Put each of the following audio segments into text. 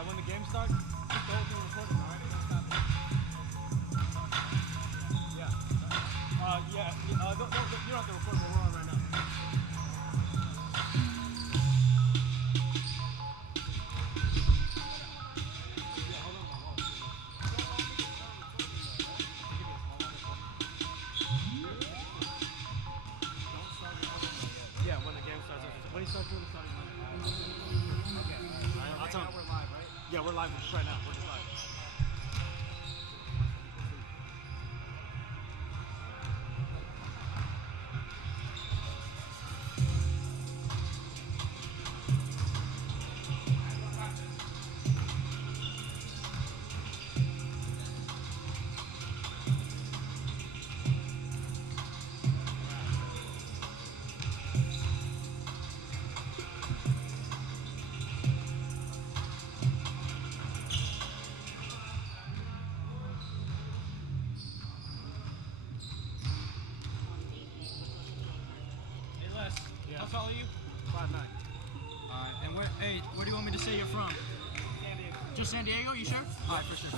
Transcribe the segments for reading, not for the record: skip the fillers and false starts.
When the game starts, keep the whole thing recording, all right? Don't stop it. Yeah. You don't have to record what we're on right now. Yeah, when the game starts. When he starts doing the starting line. Okay, all right. I'll tell him. We're live, right? Yeah, we're live just right now. We're just live. How tall are you? 5'9". Alright, and where do you want me to say you're from? San Diego. Just San Diego, you sure? Alright, for sure.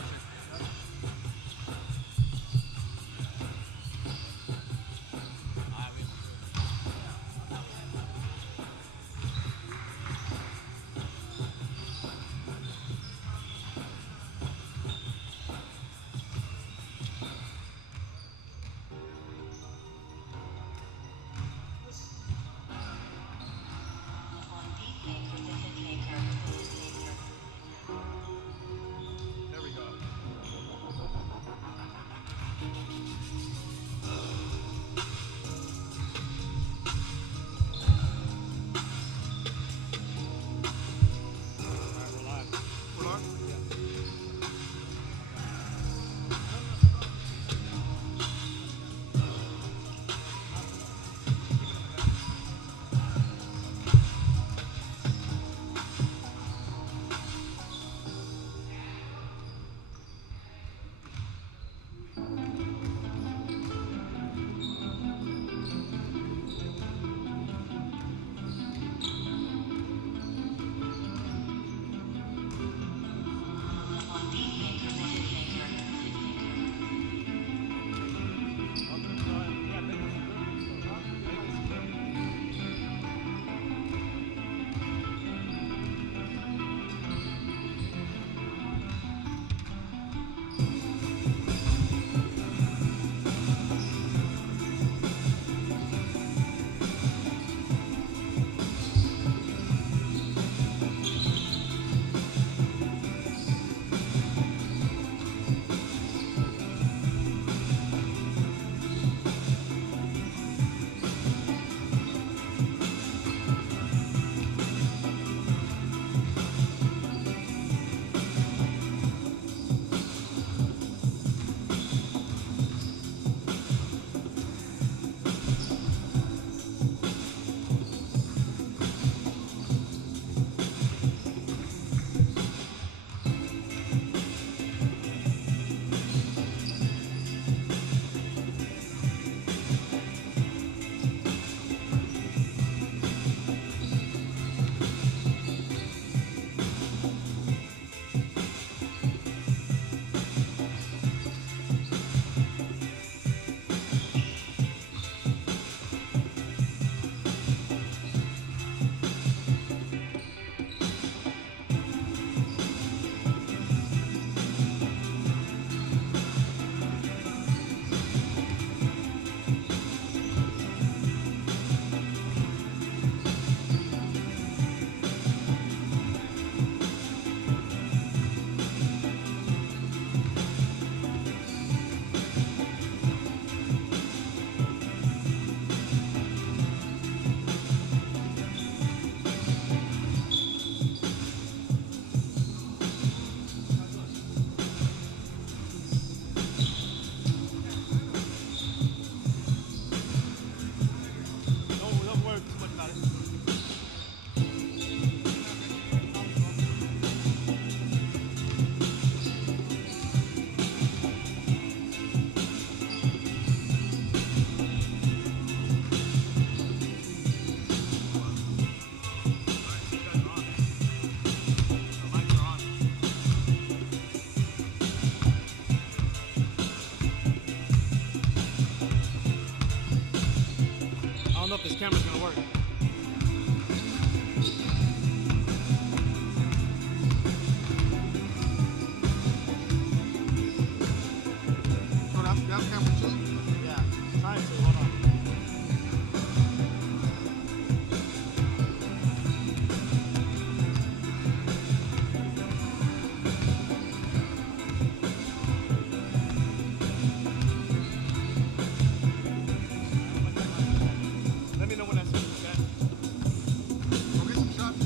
There we go. camera's gonna work. Oh, that's camera too? Yeah, trying to. Hold on. Let me know when that's okay? Go get some shots.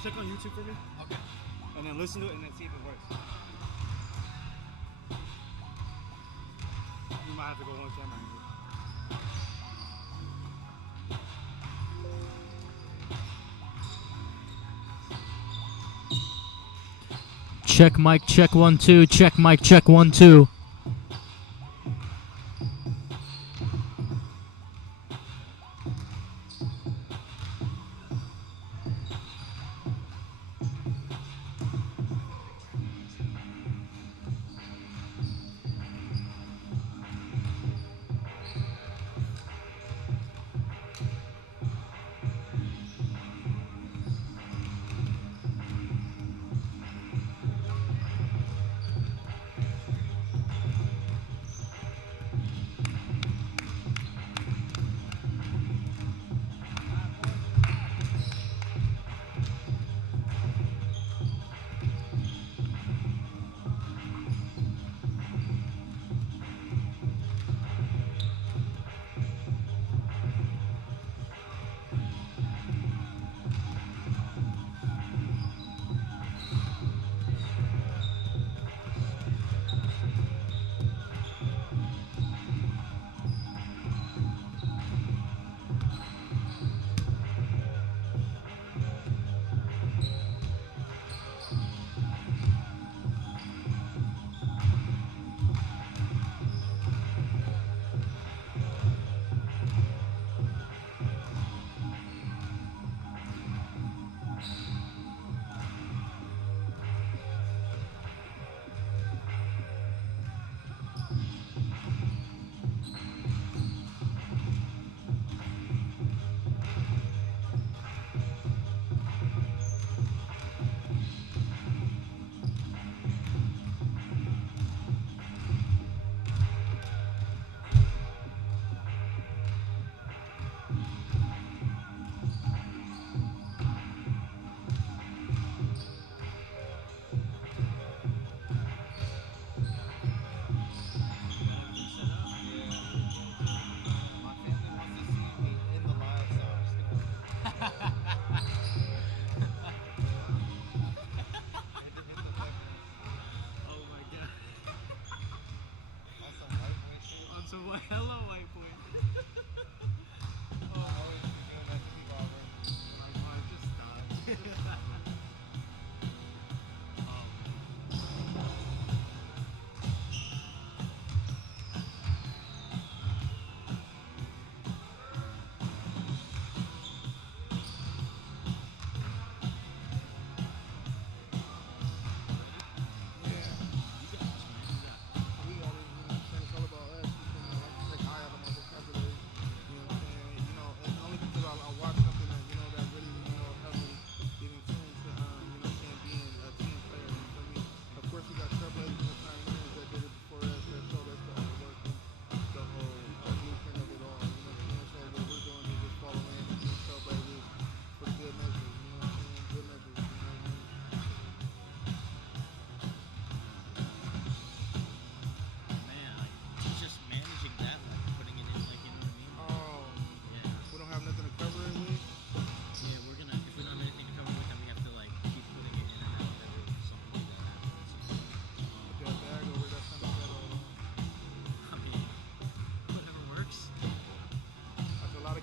Check on YouTube for me. Okay. And then listen to it and then see if it works. You might have to go one camera. Check mic, check 1 2. Check mic, check 1 2.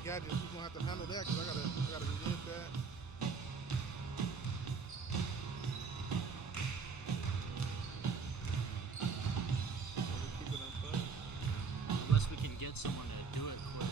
Gadgets, who's gonna have to handle that? Cause I gotta relive that. Keep it unplugged. Unless we can get someone to do it quick.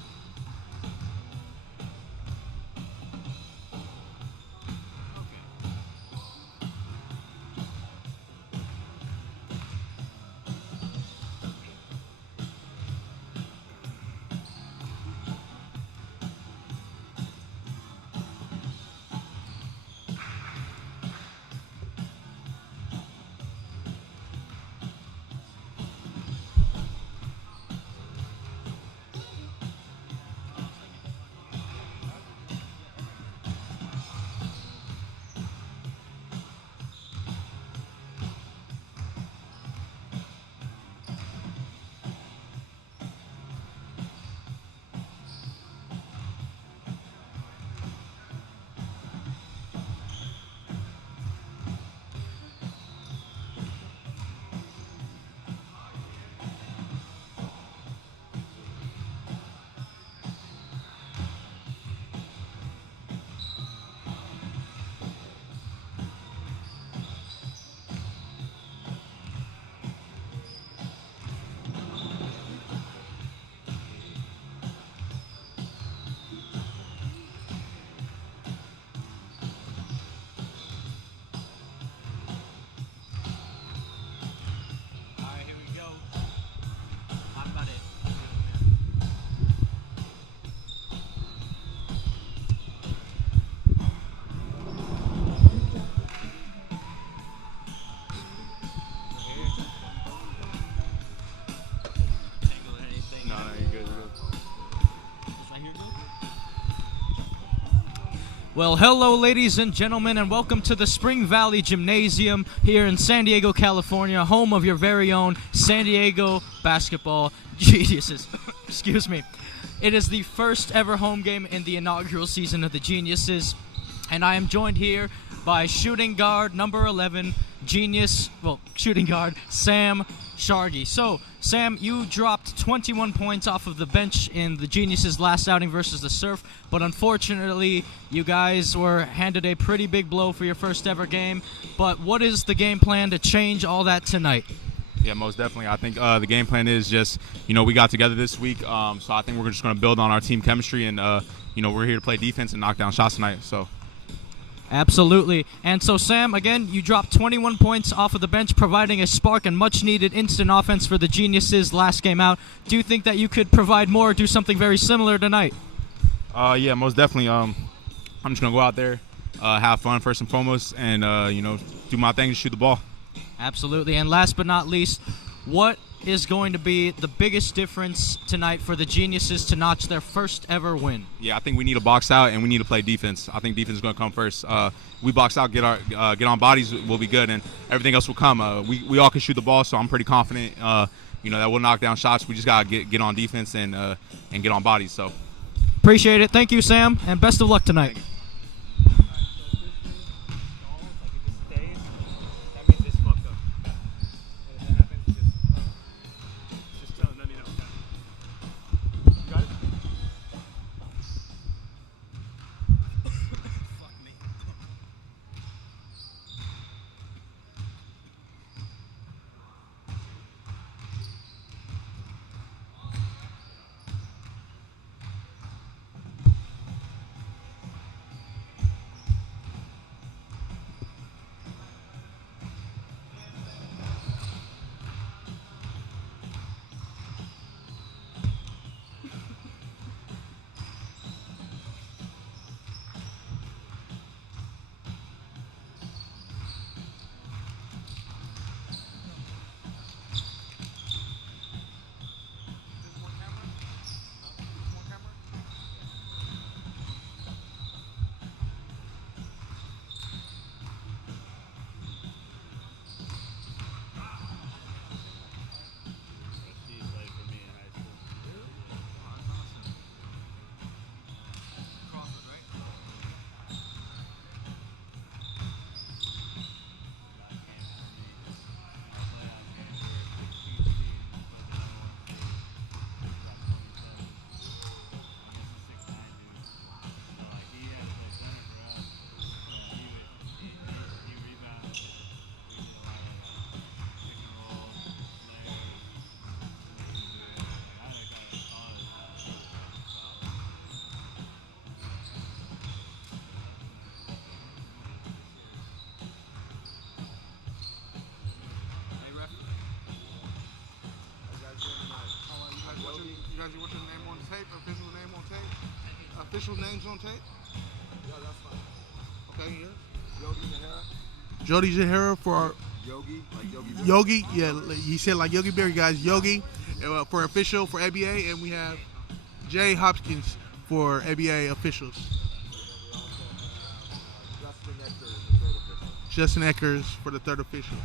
Well, hello, ladies and gentlemen, and welcome to the Spring Valley Gymnasium here in San Diego, California, home of your very own San Diego basketball geniuses. Excuse me. It is the first ever home game in the inaugural season of the Geniuses, and I am joined here by shooting guard number 11, shooting guard Sam Sharghi. So, Sam, you dropped 21 points off of the bench in the Geniuses' last outing versus the Surf, but unfortunately, you guys were handed a pretty big blow for your first ever game. But what is the game plan to change all that tonight? Yeah, most definitely. I think the game plan is just, we got together this week, so I think we're just going to build on our team chemistry, and, we're here to play defense and knock down shots tonight, so. Absolutely. And so, Sam, again, you dropped 21 points off of the bench, providing a spark and much-needed instant offense for the Geniuses last game out. Do you think that you could provide more or do something very similar tonight? Yeah, most definitely. I'm just going to go out there, have fun first and foremost, and, do my thing to shoot the ball. Absolutely. And last but not least, what is going to be the biggest difference tonight for the Geniuses to notch their first ever win? Yeah, I think we need to box out and we need to play defense. I think defense is going to come first. We box out, get on bodies, we'll be good, and everything else will come. We all can shoot the ball, so I'm pretty confident. That we'll knock down shots. We just got to get on defense and get on bodies. So appreciate it. Thank you, Sam, and best of luck tonight. What's your name on tape? Official name on tape? Official names on tape? Yeah, that's fine. Okay, yeah. Jody Zahara for our Yogi. Yeah, he said like Yogi Berry, guys. Yogi for official for ABA, and we have Jay Hopkins for ABA officials. Justin Eckers for the third official.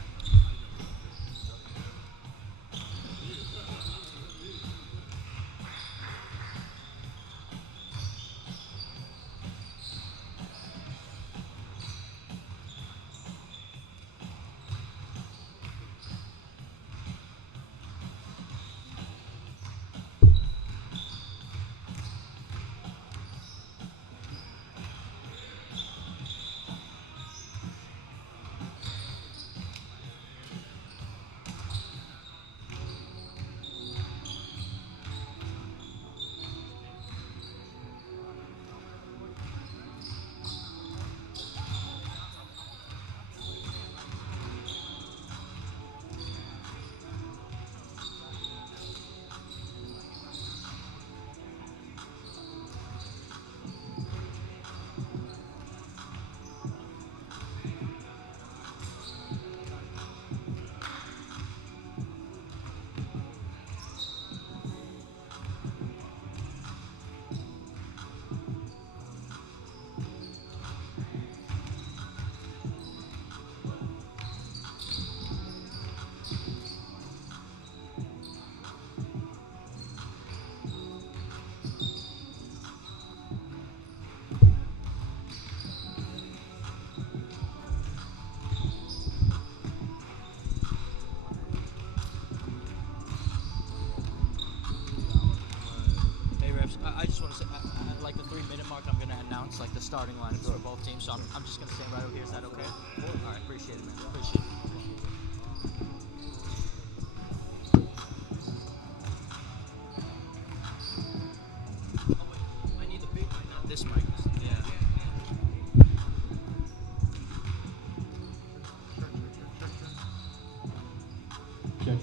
announce like the starting lineups for both teams. So I'm just gonna stand right over here. Is that okay? All right, appreciate it, man. Appreciate it. I need the big mic, not this mic. Yeah. Check.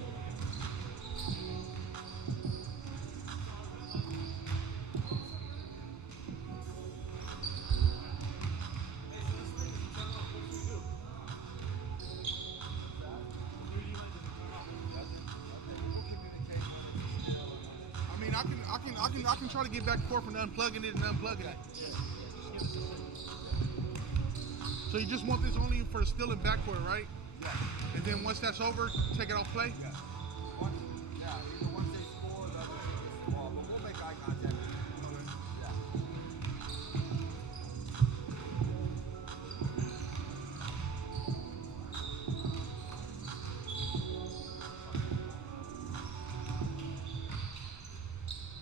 I can try to get back and forth and unplugging it and unplugging it. So you just want this only for the still and backcourt, right? Yeah. And then once that's over, take it off play? Yeah. Once they score, the other team gets the ball. But we'll make eye contact. Yeah.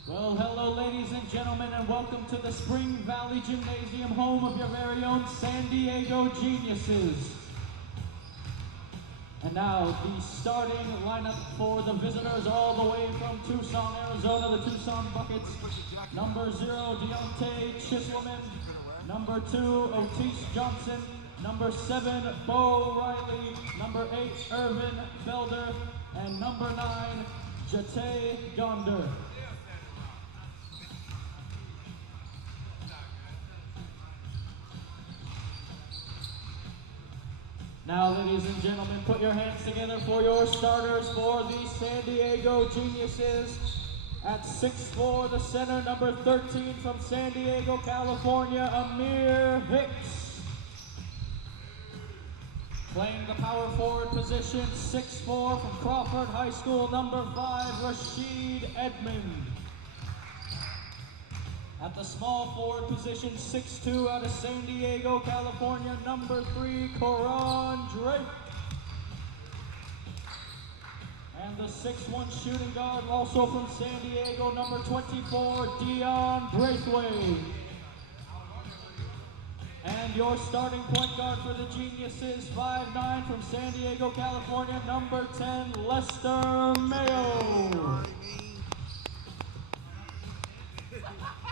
Well, hello, ladies and gentlemen, and welcome to the Spring Valley Gymnasium, home of your very own San Diego Geniuses. And now, the starting lineup for the visitors all the way from Tucson, Arizona, the Tuscon Buckets. Number 0, Deonte Chisloman. Number 2, Oteese Johnson. Number 7, Reilly. Number 8, Ervin Felder. And number 9, Jatai Gonder. Now, ladies and gentlemen, put your hands together for your starters for the San Diego Geniuses. At 6'4", the center, number 13 from San Diego, California, Amir Hicks. Playing the power forward position, 6'4", from Crawford High School, number 5, Rasheed Edmund. At the small forward position, 6'2", out of San Diego, California, number 3, Corron Drake. And the 6'1" shooting guard, also from San Diego, number 24, Deon Braithwaite. And your starting point guard for the Geniuses, 5'9", from San Diego, California, number 10, Lester Mayo.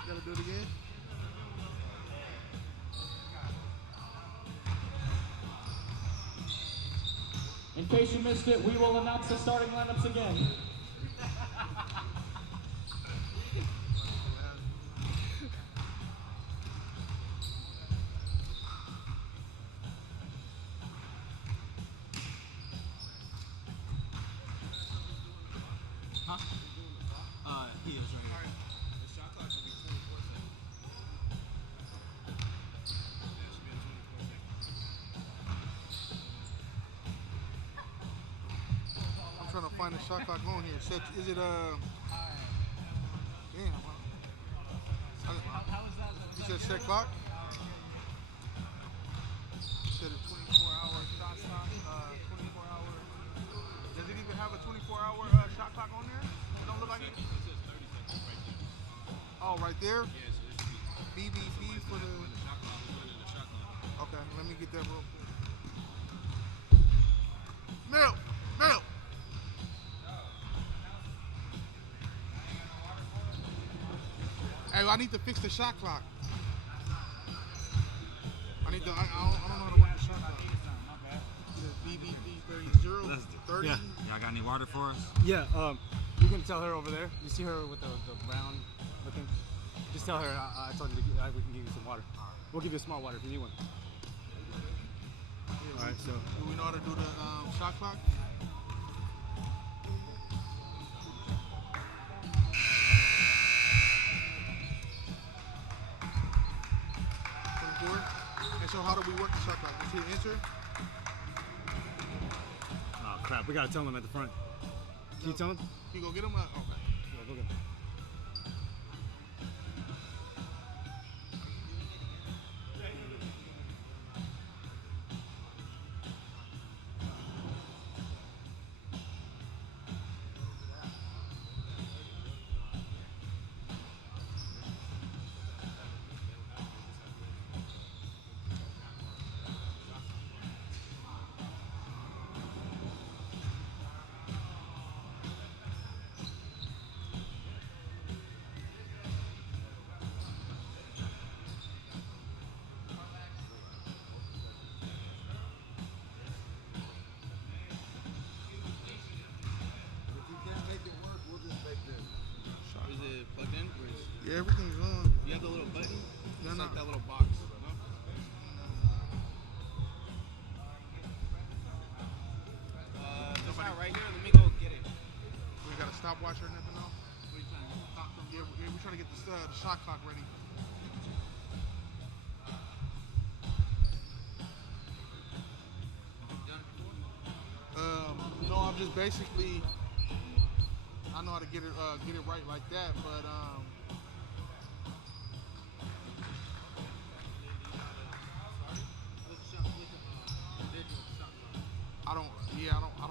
Gotta do it again. In case you missed it, we will announce the starting lineups again. He is right here. I'm trying to find the shot clock on here. Is it damn. You said set clock? You said a 24-hour shot clock. 24-hour. Does it even have a 24-hour shot clock on there? It don't look like it. Oh, right there? BBP for the... Okay, let me get that real quick. Mayo! Hey, I need to fix the shot clock. I don't know how to work the shot clock. The BBP 30. Yeah. Y'all got any water for us? Yeah, you can tell her over there. You see her with the brown looking? Just tell her I told you we can give you some water. We'll give you a small water if you need one. All right, so. Do we know how to do the shot clock? And so how do we work the shot clock? Is he enter? Oh crap, we gotta tell them at the front. Can you tell them? You go get him? Okay. Yeah, go get them. stopwatch or nothing else? Yeah, we're trying to get the shot clock ready. No, I'm just basically, I know how to get it right like that, but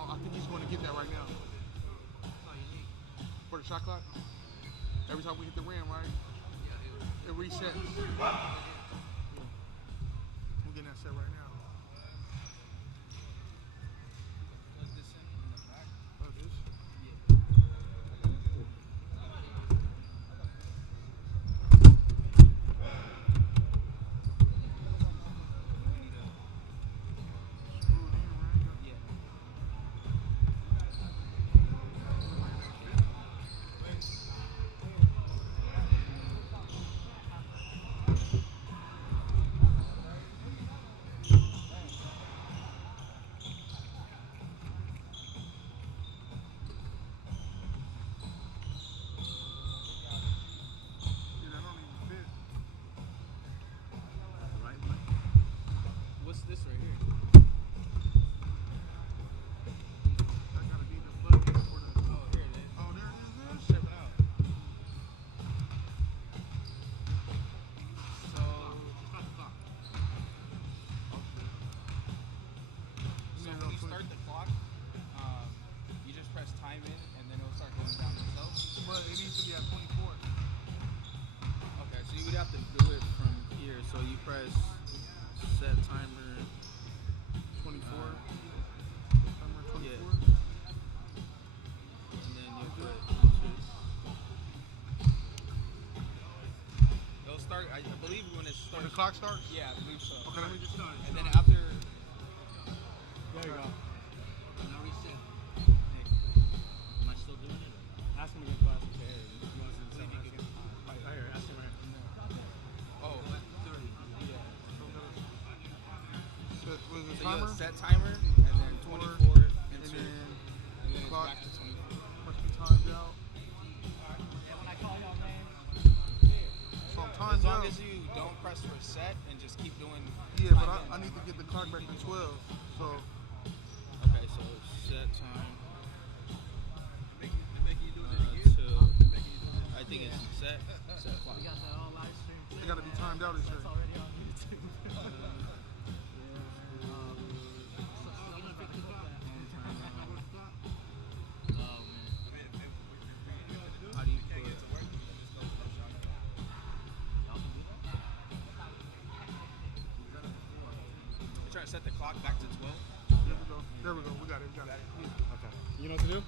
I think he's going to get that right now. For the shot clock, every time we hit the rim, right? It resets. We're getting that set right now. What's this right here? I gotta need the plug in for the. Oh, here it is. Oh, there it I'm is. shipping out. So, when you start the clock, you just press time in, and then it'll start going down itself. But it needs to be at 24. Okay, so you would have to do it from here. So you press set timer 24. Timer 24. Yeah. And then you put it'll start, I believe when it When starts. the clock starts? Yeah, I believe so. Okay, let me just start. And then after. There you go. Now reset. Am I still doing it? Ask him again, class. Okay, you want to see the same? Right here, ask him right here. Oh, 30. Yeah. Set, was it So timer? you set timer, and then 24, and enter, then and then it's clock. back to 24. Must be timed out. When I call y'all names. So I'm As timed long out. as you don't press reset and just keep doing. Yeah, but time I need to get the clock back to 12. So Okay, so set time. Till I think it's set clock. We got that all live stream. it gotta be timed out. It says. It's already on YouTube. How do you put? You're trying to set the clock back to 12. There we go. There we go. We got it. We got it. Okay. You know what to do?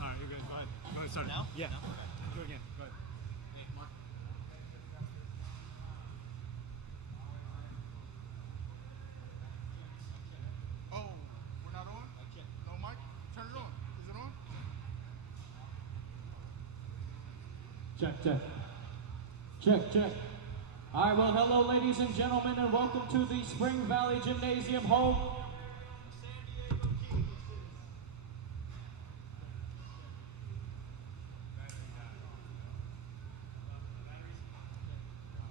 Alright, you're good. Go ahead. Go ahead, start it. Now? Yeah. No? Do it again. Go ahead. Marc. Oh, we're not on? No, Mike? Turn it on. Is it on? Check. Check. All right, well, hello, ladies and gentlemen, and welcome to the Spring Valley Gymnasium home.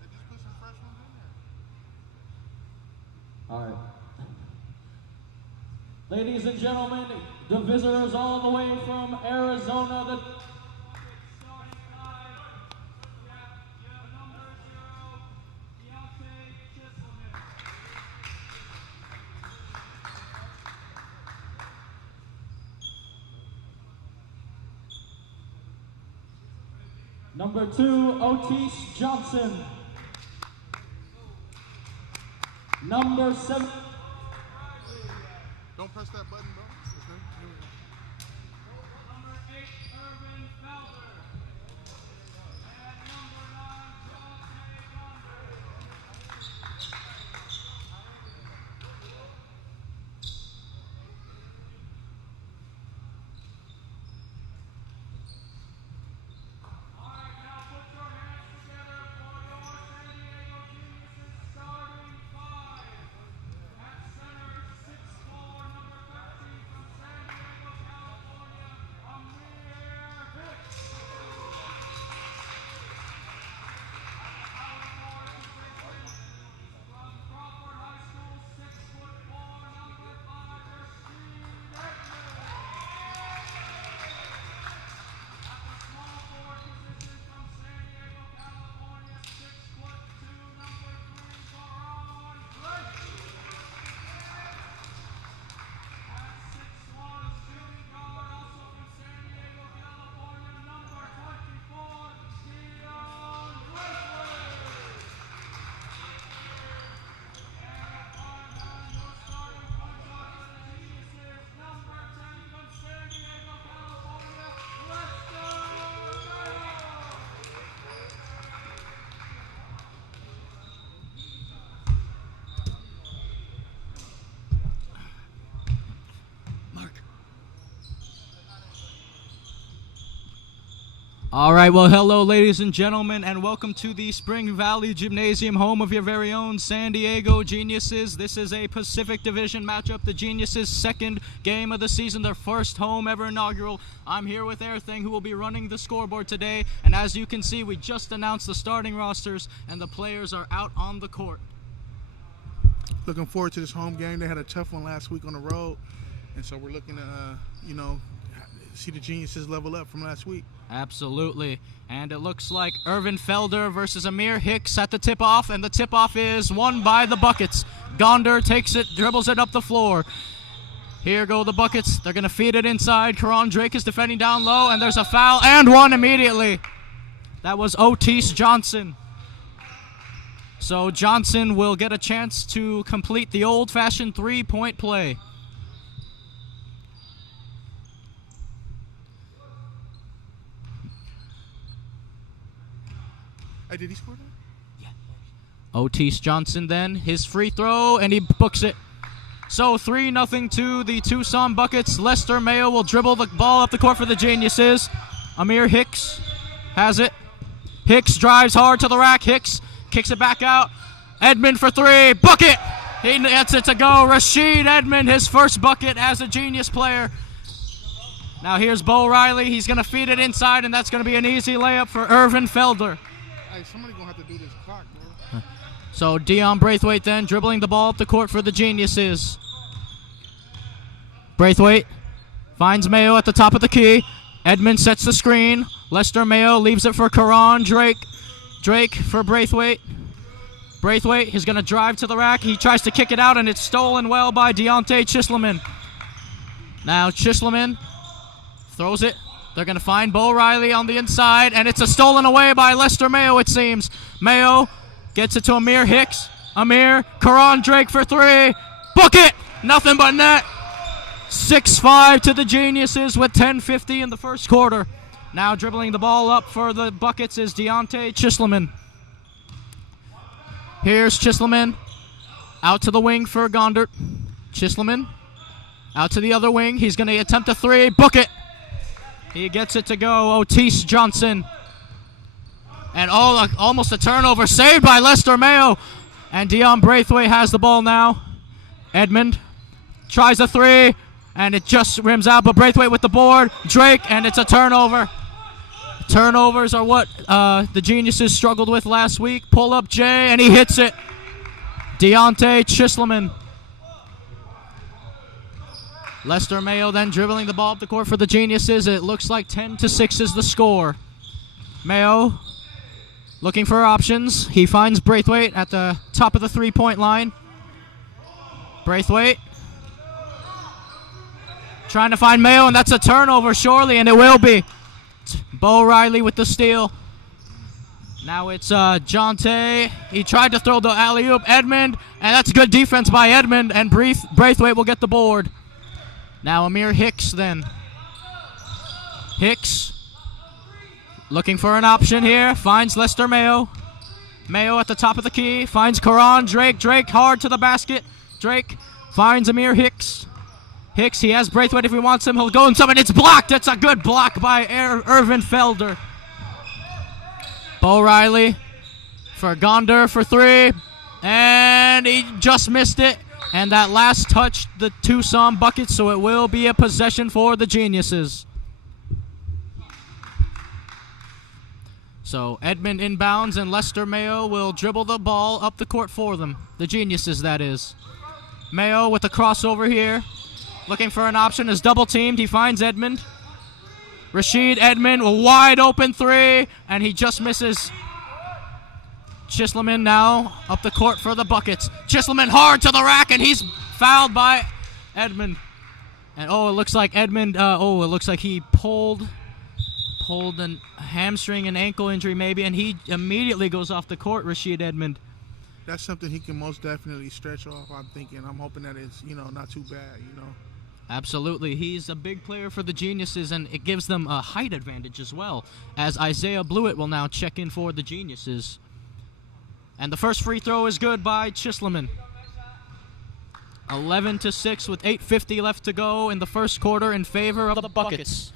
They just put some fresh ones in there. All right. Ladies and gentlemen, the visitors all the way from Arizona, the starting five, we have number 0, Deonte Chisloman. Number 2, Oteese Johnson. Number 7. Don't press that button, bro. Okay. Number 8, Ervin Felder. And number 9, Jatai Gonder. All right, now put your hands together for your San Diego Geniuses starting 5. At center, 6'4", number 13 from All right, well, hello, ladies and gentlemen, and welcome to the Spring Valley Gymnasium, home of your very own San Diego Geniuses. This is a Pacific Division matchup. The Geniuses' second game of the season, their first home ever inaugural. I'm here with Airthang, who will be running the scoreboard today, and as you can see, we just announced the starting rosters, and the players are out on the court. Looking forward to this home game. They had a tough one last week on the road, and so we're looking to, see the Geniuses level up from last week. Absolutely. And it looks like Ervin Felder versus Amir Hicks at the tip-off, and the tip-off is won by the Buckets. Gonder takes it, dribbles it up the floor. Here go the Buckets. They're going to feed it inside. Corron Drake is defending down low, and there's a foul and one immediately. That was Oteese Johnson. So Johnson will get a chance to complete the old-fashioned three-point play. Hey, did he score that? Yeah. Oteese Johnson then, his free throw, and he books it. So 3-0 to the Tuscon Buckets. Lester Mayo will dribble the ball up the court for the Geniuses. Amir Hicks has it. Hicks drives hard to the rack. Hicks kicks it back out. Edmund for three. Bucket! He gets it to go. Rasheed Edmund, his first bucket as a Genius player. Now here's Reilly. He's going to feed it inside, and that's going to be an easy layup for Ervin Felder. Hey, somebody going to have to do this clock, bro. So Deon Braithwaite then dribbling the ball up the court for the Geniuses. Braithwaite finds Mayo at the top of the key. Edmund sets the screen. Lester Mayo leaves it for Corron Drake. Drake for Braithwaite. Braithwaite is going to drive to the rack. He tries to kick it out, and it's stolen well by Deonte Chisloman. Now Chisloman throws it. They're going to find Reilly on the inside, and it's a stolen away by Lester Mayo, it seems. Mayo gets it to Amir Hicks. Amir, Corron Drake for three. Bucket! Nothing but net. 6-5 to the Geniuses with 10:50 in the first quarter. Now dribbling the ball up for the Buckets is Deonte Chisloman. Here's Chisloman. Out to the wing for Gonder. Chisloman out to the other wing. He's going to attempt a three. Bucket! He gets it to go. Oteese Johnson. And almost a turnover saved by Lester Mayo. And Deon Braithwaite has the ball now. Edmund tries a three, and it just rims out, but Braithwaite with the board. Drake, and it's a turnover. Turnovers are what the Geniuses struggled with last week. Pull up Jay, and he hits it. Deonte Chisloman. Lester Mayo then dribbling the ball up the court for the Geniuses. It looks like 10-6 is the score. Mayo looking for options. He finds Braithwaite at the top of the three-point line. Braithwaite trying to find Mayo, and that's a turnover surely, and it will be. Reilly with the steal. Now it's Jatai. He tried to throw the alley-oop. Edmund, and that's good defense by Edmund, and Braithwaite will get the board. Now Amir Hicks then. Hicks looking for an option here. Finds Lester Mayo. Mayo at the top of the key. Finds Corron Drake. Drake hard to the basket. Drake finds Amir Hicks. Hicks, he has Braithwaite if he wants him. He'll go inside, and it's blocked. It's a good block by Ervin Felder. Reilly for Gonder for three. And he just missed it. And that last touched the Tucson Buckets, so it will be a possession for the Geniuses. So Edmund inbounds, and Lester Mayo will dribble the ball up the court for them. The Geniuses, that is. Mayo with the crossover here. Looking for an option, is double teamed. He finds Edmund. Rasheed Edmund, a wide open three, and he just misses. Chisloman now up the court for the Buckets. Chisloman hard to the rack, and he's fouled by Edmund. And it looks like Edmund, it looks like he pulled a hamstring and ankle injury maybe, and he immediately goes off the court, Rasheed Edmund. That's something he can most definitely stretch off, I'm thinking. I'm hoping that it's, not too bad, Absolutely. He's a big player for the Geniuses, and it gives them a height advantage as well, as Isaiah Bluitt will now check in for the Geniuses. And the first free throw is good by Chisloman. 11-6 with 8:50 left to go in the first quarter in favor of the Buckets.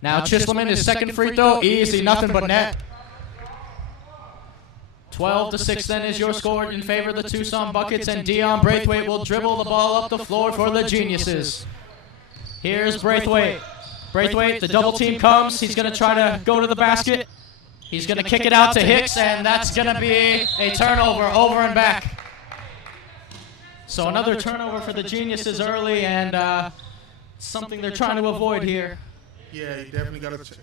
Now Chisloman, his second free throw, easy, nothing but net. 12-6 then is your score in favor of the Tucson Buckets, and Deon Braithwaite will dribble the ball up the floor for the Geniuses. Here's Braithwaite. Braithwaite, the double team comes. He's going to try to go to the basket. He's going to kick it out to Hicks, and that's going to be a turnover over and back. So another turnover for the Geniuses early, and something they're trying to avoid here. Yeah, you definitely got to,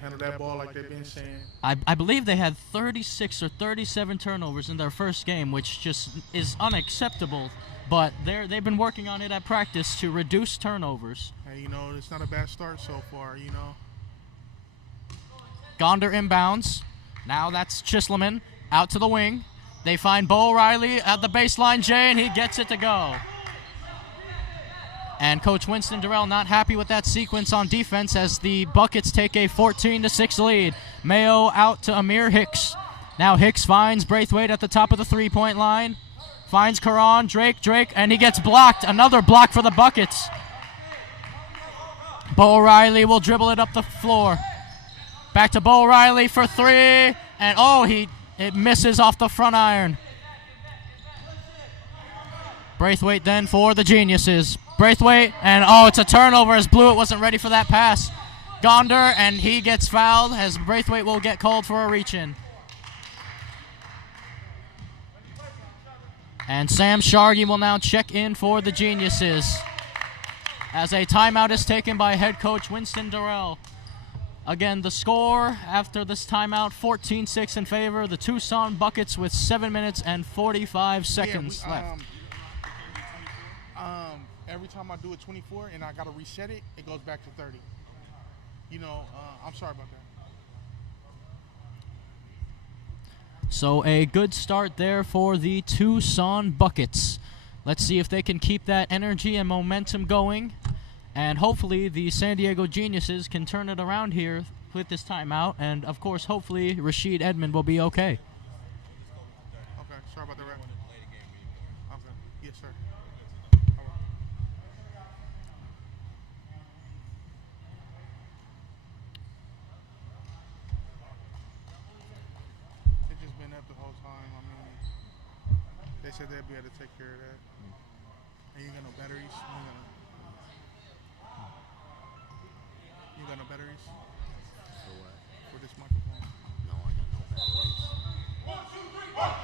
handle that ball like they've been saying. I believe they had 36 or 37 turnovers in their first game, which just is unacceptable. But they've been working on it at practice to reduce turnovers. Hey, it's not a bad start so far, Gonder inbounds. Now that's Chisloman out to the wing. They find Bo Reilly at the baseline, Jay, and he gets it to go. And Coach Winston Durrell not happy with that sequence on defense as the Buckets take a 14-6 lead. Mayo out to Amir Hicks. Now Hicks finds Braithwaite at the top of the three-point line. Finds Corron Drake, and he gets blocked. Another block for the Buckets. Bo Reilly will dribble it up the floor. Back to Bo Reilly for three. And it misses off the front iron. Braithwaite then for the Geniuses. Braithwaite, and it's a turnover as Bluitt wasn't ready for that pass. Gonder, and he gets fouled as Braithwaite will get called for a reach-in. And Sam Sharghi will now check in for the Geniuses as a timeout is taken by head coach Winston Durrell. Again, the score after this timeout, 14-6 in favor of the Tucson Buckets with 7 minutes and 45 seconds left. Every time I do it 24 and I got to reset it, it goes back to 30. I'm sorry about that. So a good start there for the Tucson Buckets. Let's see if they can keep that energy and momentum going. And hopefully the San Diego Geniuses can turn it around here with this timeout. And, of course, hopefully Rasheed Edmund will be okay. Okay, sorry about that, Rep. Okay, yes, sir. They said they'd be able to take care of that. And you got no batteries? You got no batteries? For what? For this microphone? No, I got no batteries.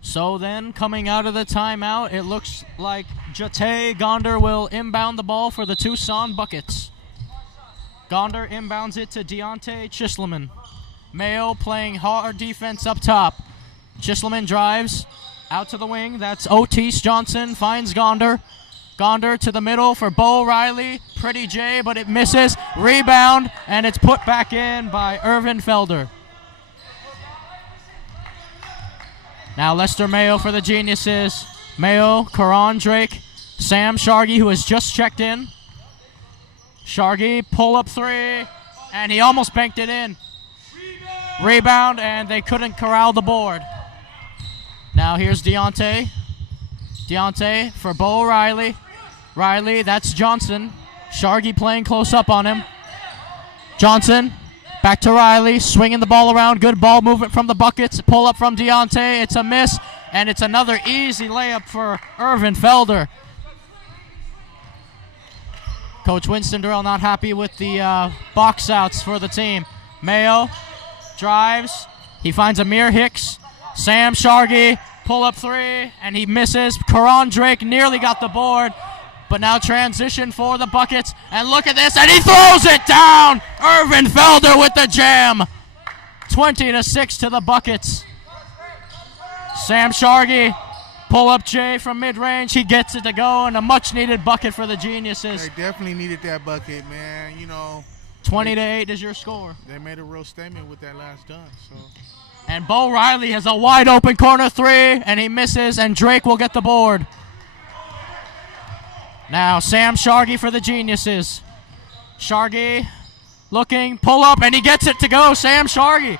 So then, coming out of the timeout, it looks like Jatai Gonder will inbound the ball for the Tucson Buckets. Gonder inbounds it to Deonte Chisloman. Mayo playing hard defense up top. Chisloman drives out to the wing. That's Oteese Johnson finds Gonder. Gonder to the middle for Bo Reilly. Pretty J, but it misses. Rebound, and it's put back in by Ervin Felder. Now Lester Mayo for the Geniuses. Mayo, Corron Drake, Sam Sharghi, who has just checked in. Sharghi, pull-up three, and he almost banked it in. Rebound, and they couldn't corral the board. Now here's Deonte. Deonte for Bo Reilly. Reilly, that's Johnson. Sharghi playing close up on him. Johnson, back to Reilly, swinging the ball around. Good ball movement from the Buckets. Pull-up from Deonte. It's a miss, and it's another easy layup for Ervin Felder. Coach Winston Durrell not happy with the box outs for the team. Mayo drives. He finds Amir Hicks. Sam Sharghi, pull-up three, and he misses. Corron Drake nearly got the board, but now transition for the Buckets. And look at this, and he throws it down! Ervin Felder with the jam. 20-6 to the Buckets. Sam Sharghi, pull-up J from mid-range. He gets it to go, and a much-needed bucket for the Geniuses. They definitely needed that bucket, man. 20-8 is your score. They made a real statement with that last dunk. So. And Bo Reilly has a wide-open corner three, and he misses, and Drake will get the board. Now Sam Sharghi for the Geniuses. Sharghi looking, pull-up, and he gets it to go. Sam Sharghi.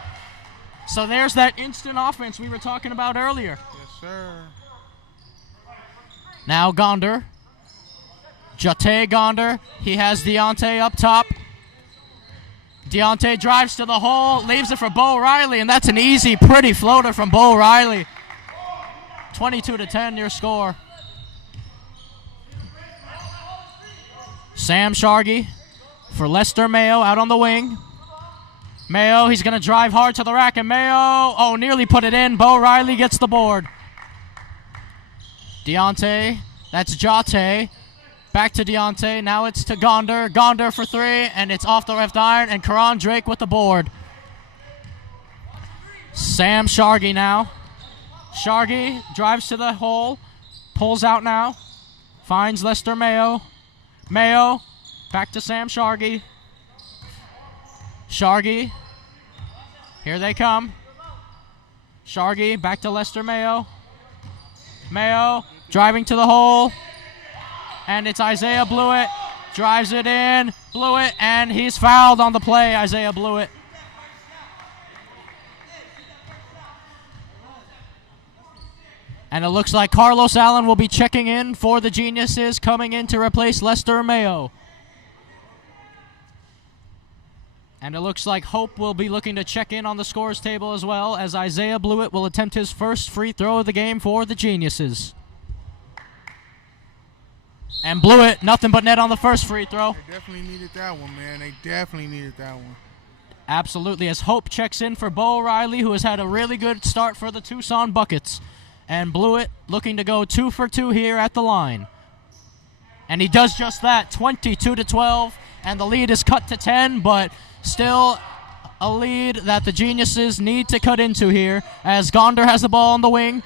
So there's that instant offense we were talking about earlier. Yes, sir. Now Gonder. Jatai Gonder. He has Deonte up top. Deonte drives to the hole, leaves it for Bo Reilly, and that's an easy, pretty floater from Bo Reilly. 22-10 your score. Sam Sharghi for Lester Mayo out on the wing. Mayo, he's going to drive hard to the rack, and Mayo, nearly put it in. Bo Reilly gets the board. Deonte, that's Jatai. Back to Deonte, now it's to Gonder. Gonder for 3, and it's off the left iron, and Corron Drake with the board. Sam Sharghi now. Sharghi drives to the hole, pulls out now, finds Lester Mayo. Mayo, back to Sam Sharghi. Sharghi, here they come. Sharghi, back to Lester Mayo. Mayo, driving to the hole. And it's Isaiah Bluitt, drives it in, Bluitt, and he's fouled on the play, Isaiah Bluitt. And it looks like Carlos Allen will be checking in for the Geniuses, coming in to replace Lester Mayo. And it looks like Hope will be looking to check in on the scores table as well, as Isaiah Bluitt will attempt his first free throw of the game for the Geniuses. And Bluitt, nothing but net on the first free throw. They definitely needed that one, man. They definitely needed that one. Absolutely, as Hope checks in for Bo Reilly, who has had a really good start for the Tucson Buckets. And Bluitt looking to go 2 for 2 here at the line. And he does just that, 22-12, and the lead is cut to 10, but still a lead that the Geniuses need to cut into here, as Gonder has the ball on the wing.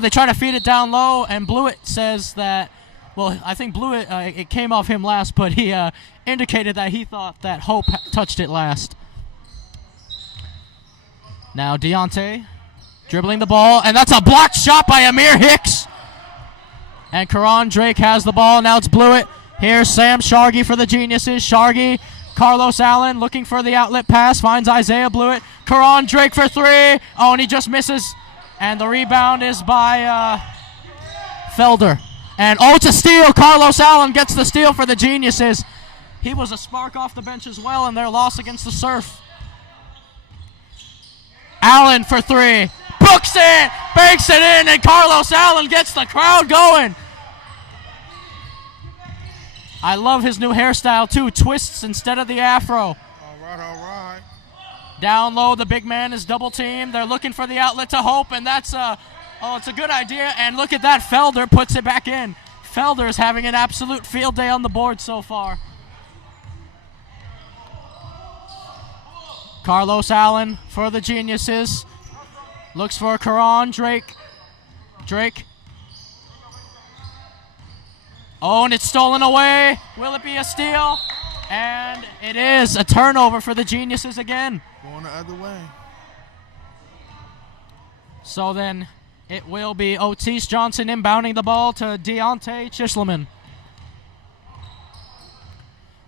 They try to feed it down low, and Bluitt says that, well, I think Bluitt, it came off him last, but he indicated that he thought that Hope touched it last. Now Deonte dribbling the ball, and that's a blocked shot by Amir Hicks. And Corron Drake has the ball. Now it's Bluitt. Here's Sam Sharghi for the Geniuses. Sharghi, Carlos Allen looking for the outlet pass, finds Isaiah Bluitt. Corron Drake for 3. And he just misses. And the rebound is by Felder. And to steal. Carlos Allen gets the steal for the Geniuses. He was a spark off the bench as well in their loss against the Surf. Allen for 3. Books it, banks it in, and Carlos Allen gets the crowd going. I love his new hairstyle too, twists instead of the afro. All right. Down low, the big man is double teamed. They're looking for the outlet to Hope, and that's it's a good idea. And look at that, Felder puts it back in. Felder is having an absolute field day on the board so far. Carlos Allen for the Geniuses. Looks for Corron Drake. And it's stolen away. Will it be a steal? And it is a turnover for the Geniuses again. Going the other way. So then it will be Oteese Johnson inbounding the ball to Deonte Chisloman.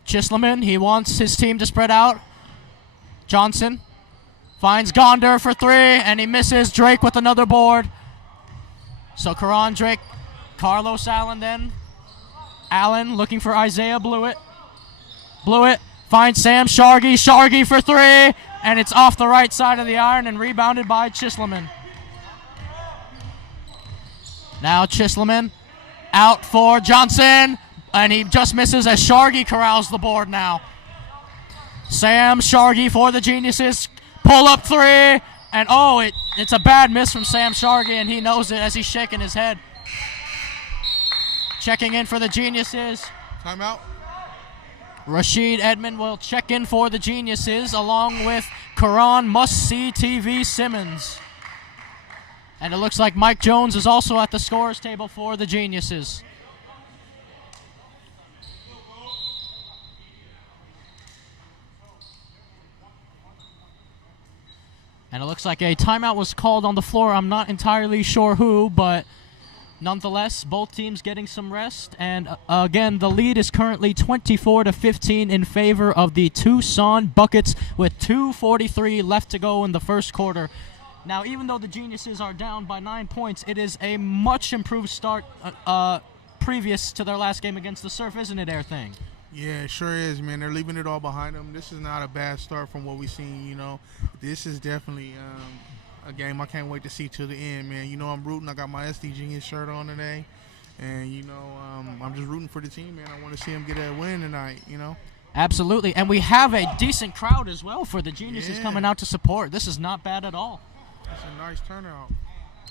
Chisloman, he wants his team to spread out. Johnson finds Gonder for 3, and he misses. Drake with another board. So Corron Drake, Carlos Allen then. Allen looking for Isaiah Bluitt. Bluitt finds Sam Sharghi. Sharghi for 3, and it's off the right side of the iron and rebounded by Chisloman. Now Chisloman out for Johnson, and he just misses as Sharghi corrals the board now. Sam Sharghi for the Geniuses. Pull up 3, and it's a bad miss from Sam Sharghi, and he knows it as he's shaking his head. Checking in for the Geniuses. Timeout. Rasheed Edmund will check in for the Geniuses along with Qu'ran Must-See TV Simmons. And it looks like Mike Jones is also at the scores table for the Geniuses. And it looks like a timeout was called on the floor. I'm not entirely sure who, but nonetheless, both teams getting some rest. And again, the lead is currently 24-15 in favor of the Tucson Buckets with 2:43 left to go in the first quarter. Now, even though the Geniuses are down by 9 points, it is a much improved start previous to their last game against the Surf, isn't it, Airthang? Yeah, it sure is, man. They're leaving it all behind them. This is not a bad start from what we've seen, you know. This is definitely a game I can't wait to see till the end, man. You know, I'm rooting. I got my SD Genius shirt on today. And, you know, I'm just rooting for the team, man. I want to see them get a win tonight, you know. Absolutely. And we have a decent crowd as well for the Geniuses Yeah. coming out to support. This is not bad at all. That's a nice turnout.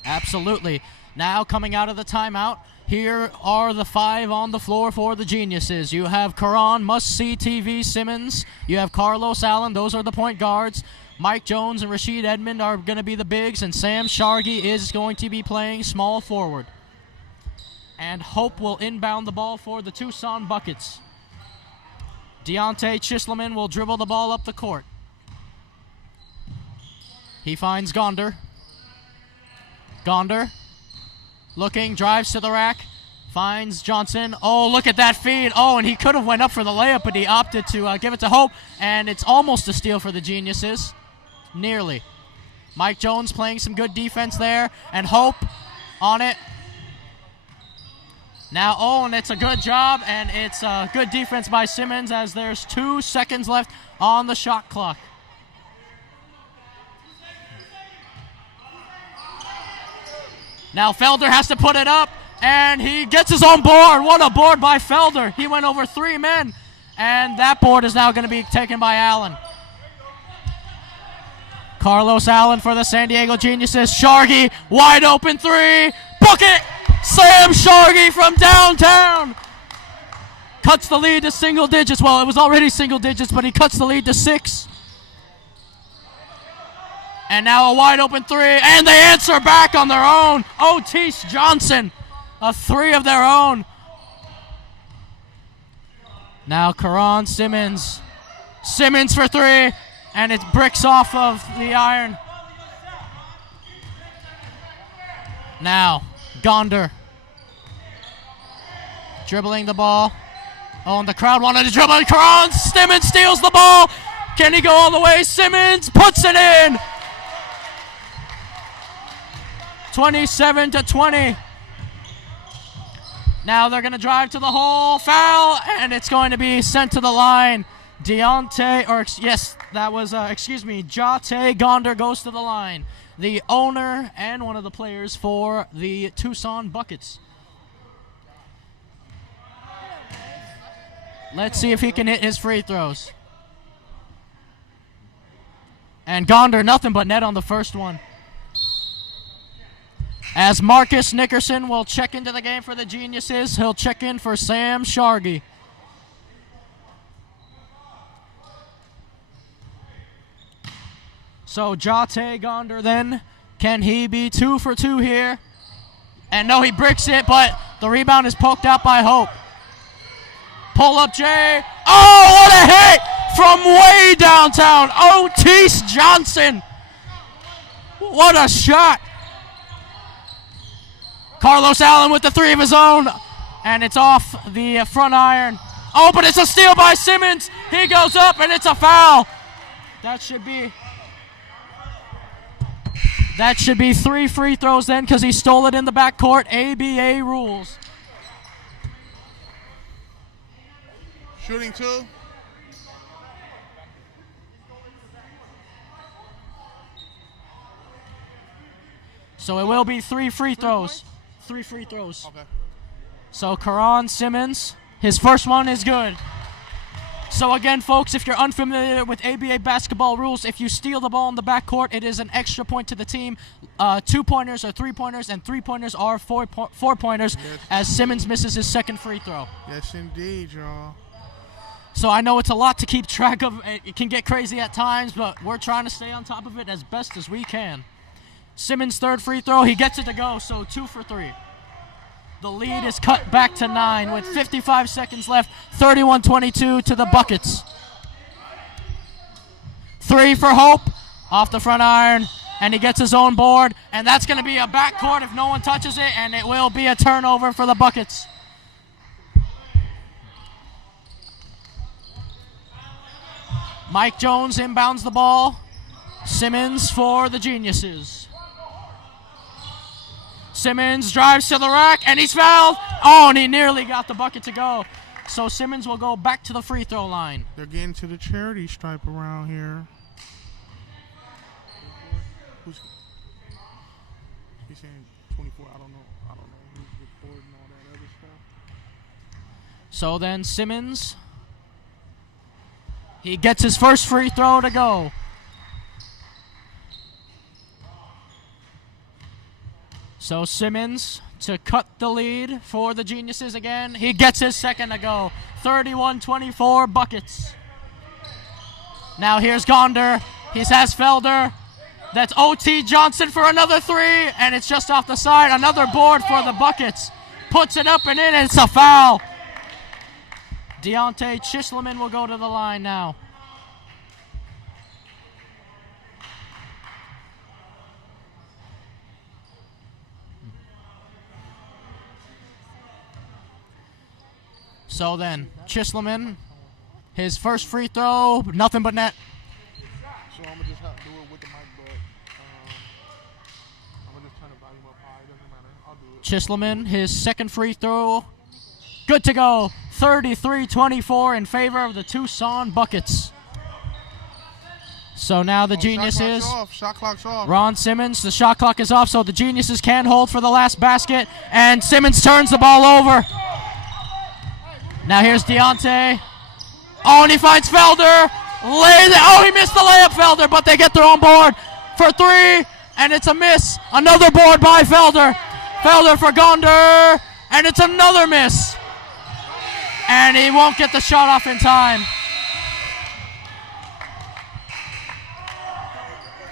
Absolutely. Now coming out of the timeout, here are the 5 on the floor for the Geniuses. You have Corron, Must-See TV, Simmons. You have Carlos Allen. Those are the point guards. Mike Jones and Rasheed Edmund are going to be the bigs, and Sam Sharghi is going to be playing small forward. And Hope will inbound the ball for the Tucson Buckets. Deonte Chisloman will dribble the ball up the court. He finds Gonder. Gonder looking, drives to the rack, finds Johnson. Oh, look at that feed. Oh, and he could have went up for the layup, but he opted to give it to Hope, and it's almost a steal for the Geniuses. Nearly. Mike Jones playing some good defense there, and Hope on it. Now, oh, and it's a good job, and it's a good defense by Simmons as there's 2 seconds left on the shot clock. Now Felder has to put it up, and he gets his own board. What a board by Felder. He went over 3 men, and that board is now going to be taken by Allen. Carlos Allen for the San Diego Geniuses. Sharghi, wide open 3. Bucket! Sam Sharghi from downtown! Cuts the lead to single digits. Well, it was already single digits, but he cuts the lead to 6. And now a wide open 3, and they answer back on their own. Oteese Johnson, a 3 of their own. Now Qu'ran Simmons. Simmons for 3, and it bricks off of the iron. Now Gonder dribbling the ball. Oh, and the crowd wanted to dribble. Qu'ran Simmons steals the ball. Can he go all the way? Simmons puts it in. 27-20. Now they're going to drive to the hole. Foul, and it's going to be sent to the line. Jatai Gonder goes to the line. The owner and one of the players for the Tucson Buckets. Let's see if he can hit his free throws. And Gonder, nothing but net on the first one. As Marcus Nickerson will check into the game for the Geniuses, he'll check in for Sam Sharghi. So Jatai Gonder then, can he be 2 for 2 here? And no, he bricks it, but the rebound is poked out by Hope. Pull up Jay. Oh, what a hit from way downtown. Oteese Johnson. What a shot. Carlos Allen with the 3 of his own, and it's off the front iron. Oh, but it's a steal by Simmons. He goes up, and it's a foul. That should be 3 free throws then, because he stole it in the backcourt. ABA rules. Shooting 2. So it will be 3 free throws. 3 free throws. Okay. So Qu'ran Simmons, his first one is good. So again, folks, if you're unfamiliar with ABA basketball rules, if you steal the ball in the backcourt, it is an extra point to the team. 2-pointers are 3-pointers, and 3-pointers are 4-pointers, Yes. as Simmons misses his second free throw. Yes, indeed, y'all. So I know it's a lot to keep track of. It can get crazy at times, but we're trying to stay on top of it as best as we can. Simmons' third free throw, he gets it to go, so 2 for 3. The lead is cut back to 9 with 55 seconds left, 31-22 to the Buckets. 3 for Hope, off the front iron, and he gets his own board, and that's going to be a backcourt if no one touches it, and it will be a turnover for the Buckets. Mike Jones inbounds the ball. Simmons for the Geniuses. Simmons drives to the rack, and he's fouled. Oh, and he nearly got the bucket to go. So Simmons will go back to the free throw line. They're getting to the charity stripe around here. He's saying 24. I don't know who's recording all that other stuff. So then Simmons, he gets his first free throw to go. So Simmons to cut the lead for the Geniuses again. He gets his second to go. 31-24 Buckets. Now here's Gonder. He has Felder. That's Oteese Johnson for another three, and it's just off the side. Another board for the Buckets. Puts it up and in, and it's a foul. Deonte Chisloman will go to the line now. So then, Chisloman, his first free throw, nothing but net. So I'm going to just have to do it with the mic, but I'm going to just turn the volume up high. It doesn't matter. I'll do it. Chisloman, his second free throw, good to go. 33-24 in favor of the Tucson Buckets. So now the Geniuses, Shot clock's off. Ron Simmons, the shot clock is off, so the Geniuses can hold for the last basket, and Simmons turns the ball over. Now here's Deonte. Oh, and he finds Felder. He missed the layup, Felder, but they get their own board for three, and it's a miss. Another board by Felder. Felder for Gonder, and it's another miss. And he won't get the shot off in time.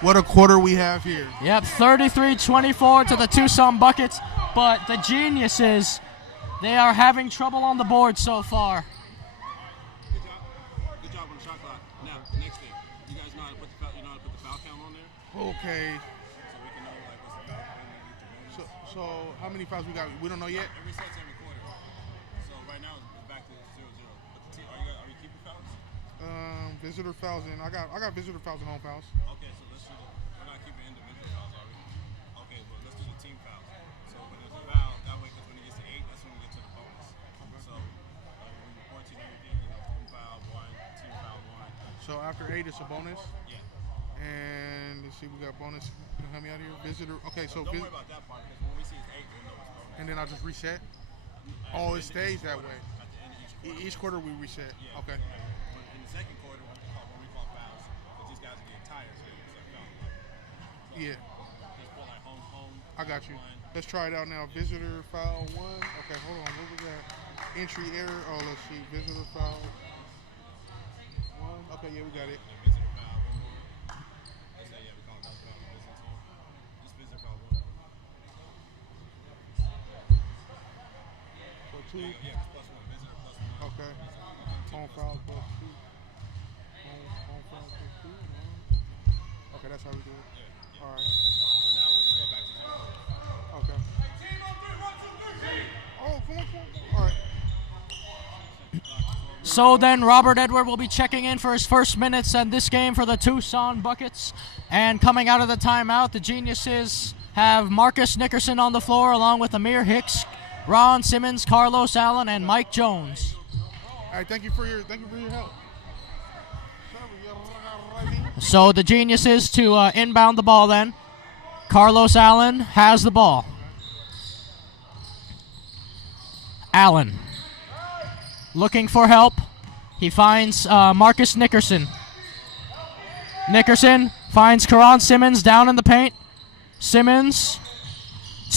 What a quarter we have here. Yep, 33-24 to the Tucson Buckets, but the Geniuses, they are having trouble on the board so far. Good job on the shot clock. Now, next thing, you guys know how to put the foul count on there? Okay. So we can know like what's the foul count. So how many fouls we got? We don't know yet? It resets every quarter. So right now it's back to 0-0. But are you keeping fouls? Visitor fouls and I got visitor fouls and home fouls. Okay, so let's do we're not keeping individual fouls, are we? Okay, but let's do the team fouls. So when there's a foul, that way, because when it gets to 8, that's when we get to the bonus. Okay. So when you report to everything, home foul 1, team foul 1. So after 8, it's a bonus. Yeah. And let's see, we got bonus. Can you help me out here? Visitor. Okay, so don't worry about that part because when we see it's 8, we'll know it's bonus. And then I just reset. Oh, it stays that way. At the end of Each quarter we reset. Yeah. Okay. In the second quarter, when we call fouls, because these guys are getting tired, so they start fouling. So Yeah. just put like home. I got you. 1. Let's try it out now. Visitor foul 1. Okay, hold on. What was that? Entry error. Oh, let's see. Visitor foul 1. Okay, yeah, we got it. Visitor foul 1 more. Let's say, yeah, we call that foul the visitor team. Just visitor foul 1. So 2. Yeah, it's +1. Visitor +1. Okay. Home foul +2. Home foul +2. Okay, that's how we do it. Yeah. All right. Now we'll just go back to 0. Okay. Oh, come on. All right. So then Robert Edward will be checking in for his first minutes in this game for the Tucson Buckets. And coming out of the timeout, the Geniuses have Marcus Nickerson on the floor along with Amir Hicks, Ron Simmons, Carlos Allen, and Mike Jones. All right, thank you for your help. So the Geniuses to inbound the ball then. Carlos Allen has the ball. Allen looking for help. He finds Marcus Nickerson. Nickerson finds Qu'ran Simmons down in the paint. Simmons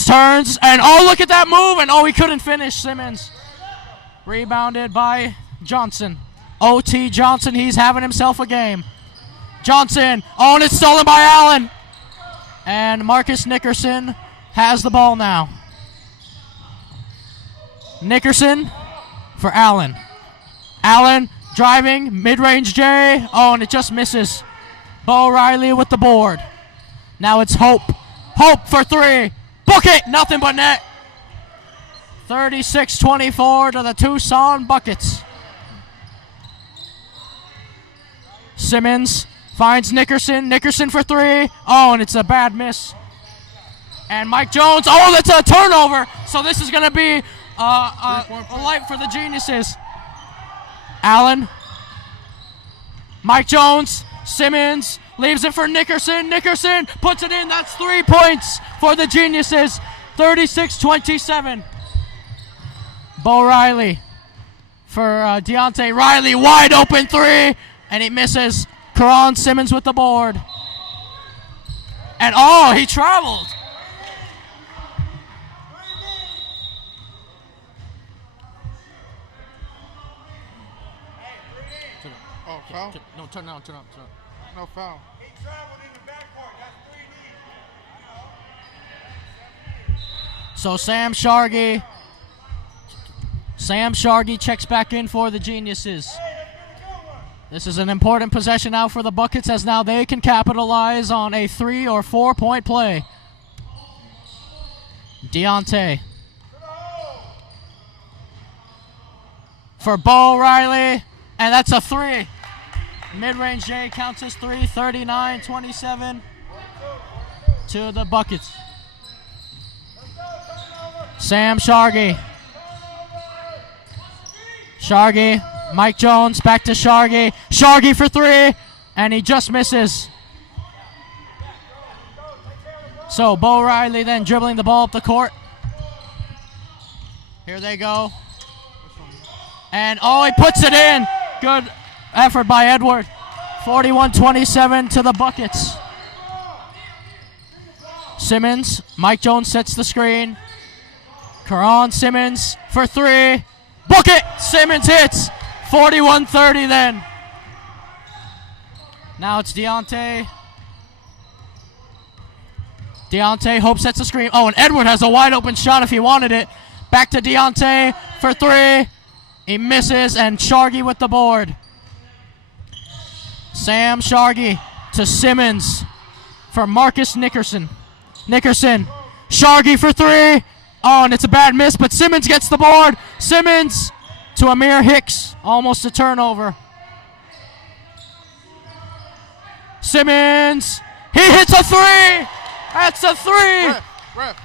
turns, and oh, look at that move, and oh, he couldn't finish. Simmons rebounded by Johnson. Oteese Johnson, he's having himself a game. Johnson, oh, and it's stolen by Allen. And Marcus Nickerson has the ball now. Nickerson for Allen. Allen driving, mid-range J. Oh, and it just misses. Bo Reilly with the board. Now it's Hope. Hope for three. Book it, nothing but net. 36-24 to the Tucson Buckets. Simmons finds Nickerson. Nickerson for three. Oh, and it's a bad miss. And Mike Jones. Oh, that's a turnover. So this is going to be A light for the geniuses. Allen. Mike Jones. Simmons leaves it for Nickerson. Nickerson puts it in. That's 3 points for the geniuses. 36-27. Bo Reilly for Deonte. Reilly, wide open three, and he misses. Corron Simmons with the board. And oh, he traveled. Oh, foul? No, turn out. No foul. He traveled in the backcourt. That's 3D. So Sam Sharghi checks back in for the geniuses. This is an important possession now for the Buckets, as now they can capitalize on a 3 or 4 point play. Deonte. For Bo Reilly, and that's a 3. Mid-range J counts as 3, 39-27 to the Buckets. Sam Sharghi. Mike Jones back to Sharghi. Sharghi for 3, and he just misses. So Bo Reilly then dribbling the ball up the court. Here they go. And oh, he puts it in. Good effort by Edward. 41-27 to the Buckets. Simmons. Mike Jones sets the screen. Corron Simmons for 3. Book it! Simmons hits. 41-30 then. Now it's Deonte. Deonte, Hope sets the screen. Oh, and Edward has a wide open shot if he wanted it. Back to Deonte for 3. He misses, and Sharghi with the board. Sam Sharghi to Simmons for Marcus Nickerson. Sharghi for 3. Oh, and it's a bad miss, but Simmons gets the board. Simmons to Amir Hicks. Almost a turnover. Simmons. He hits a 3. That's a 3. Ref.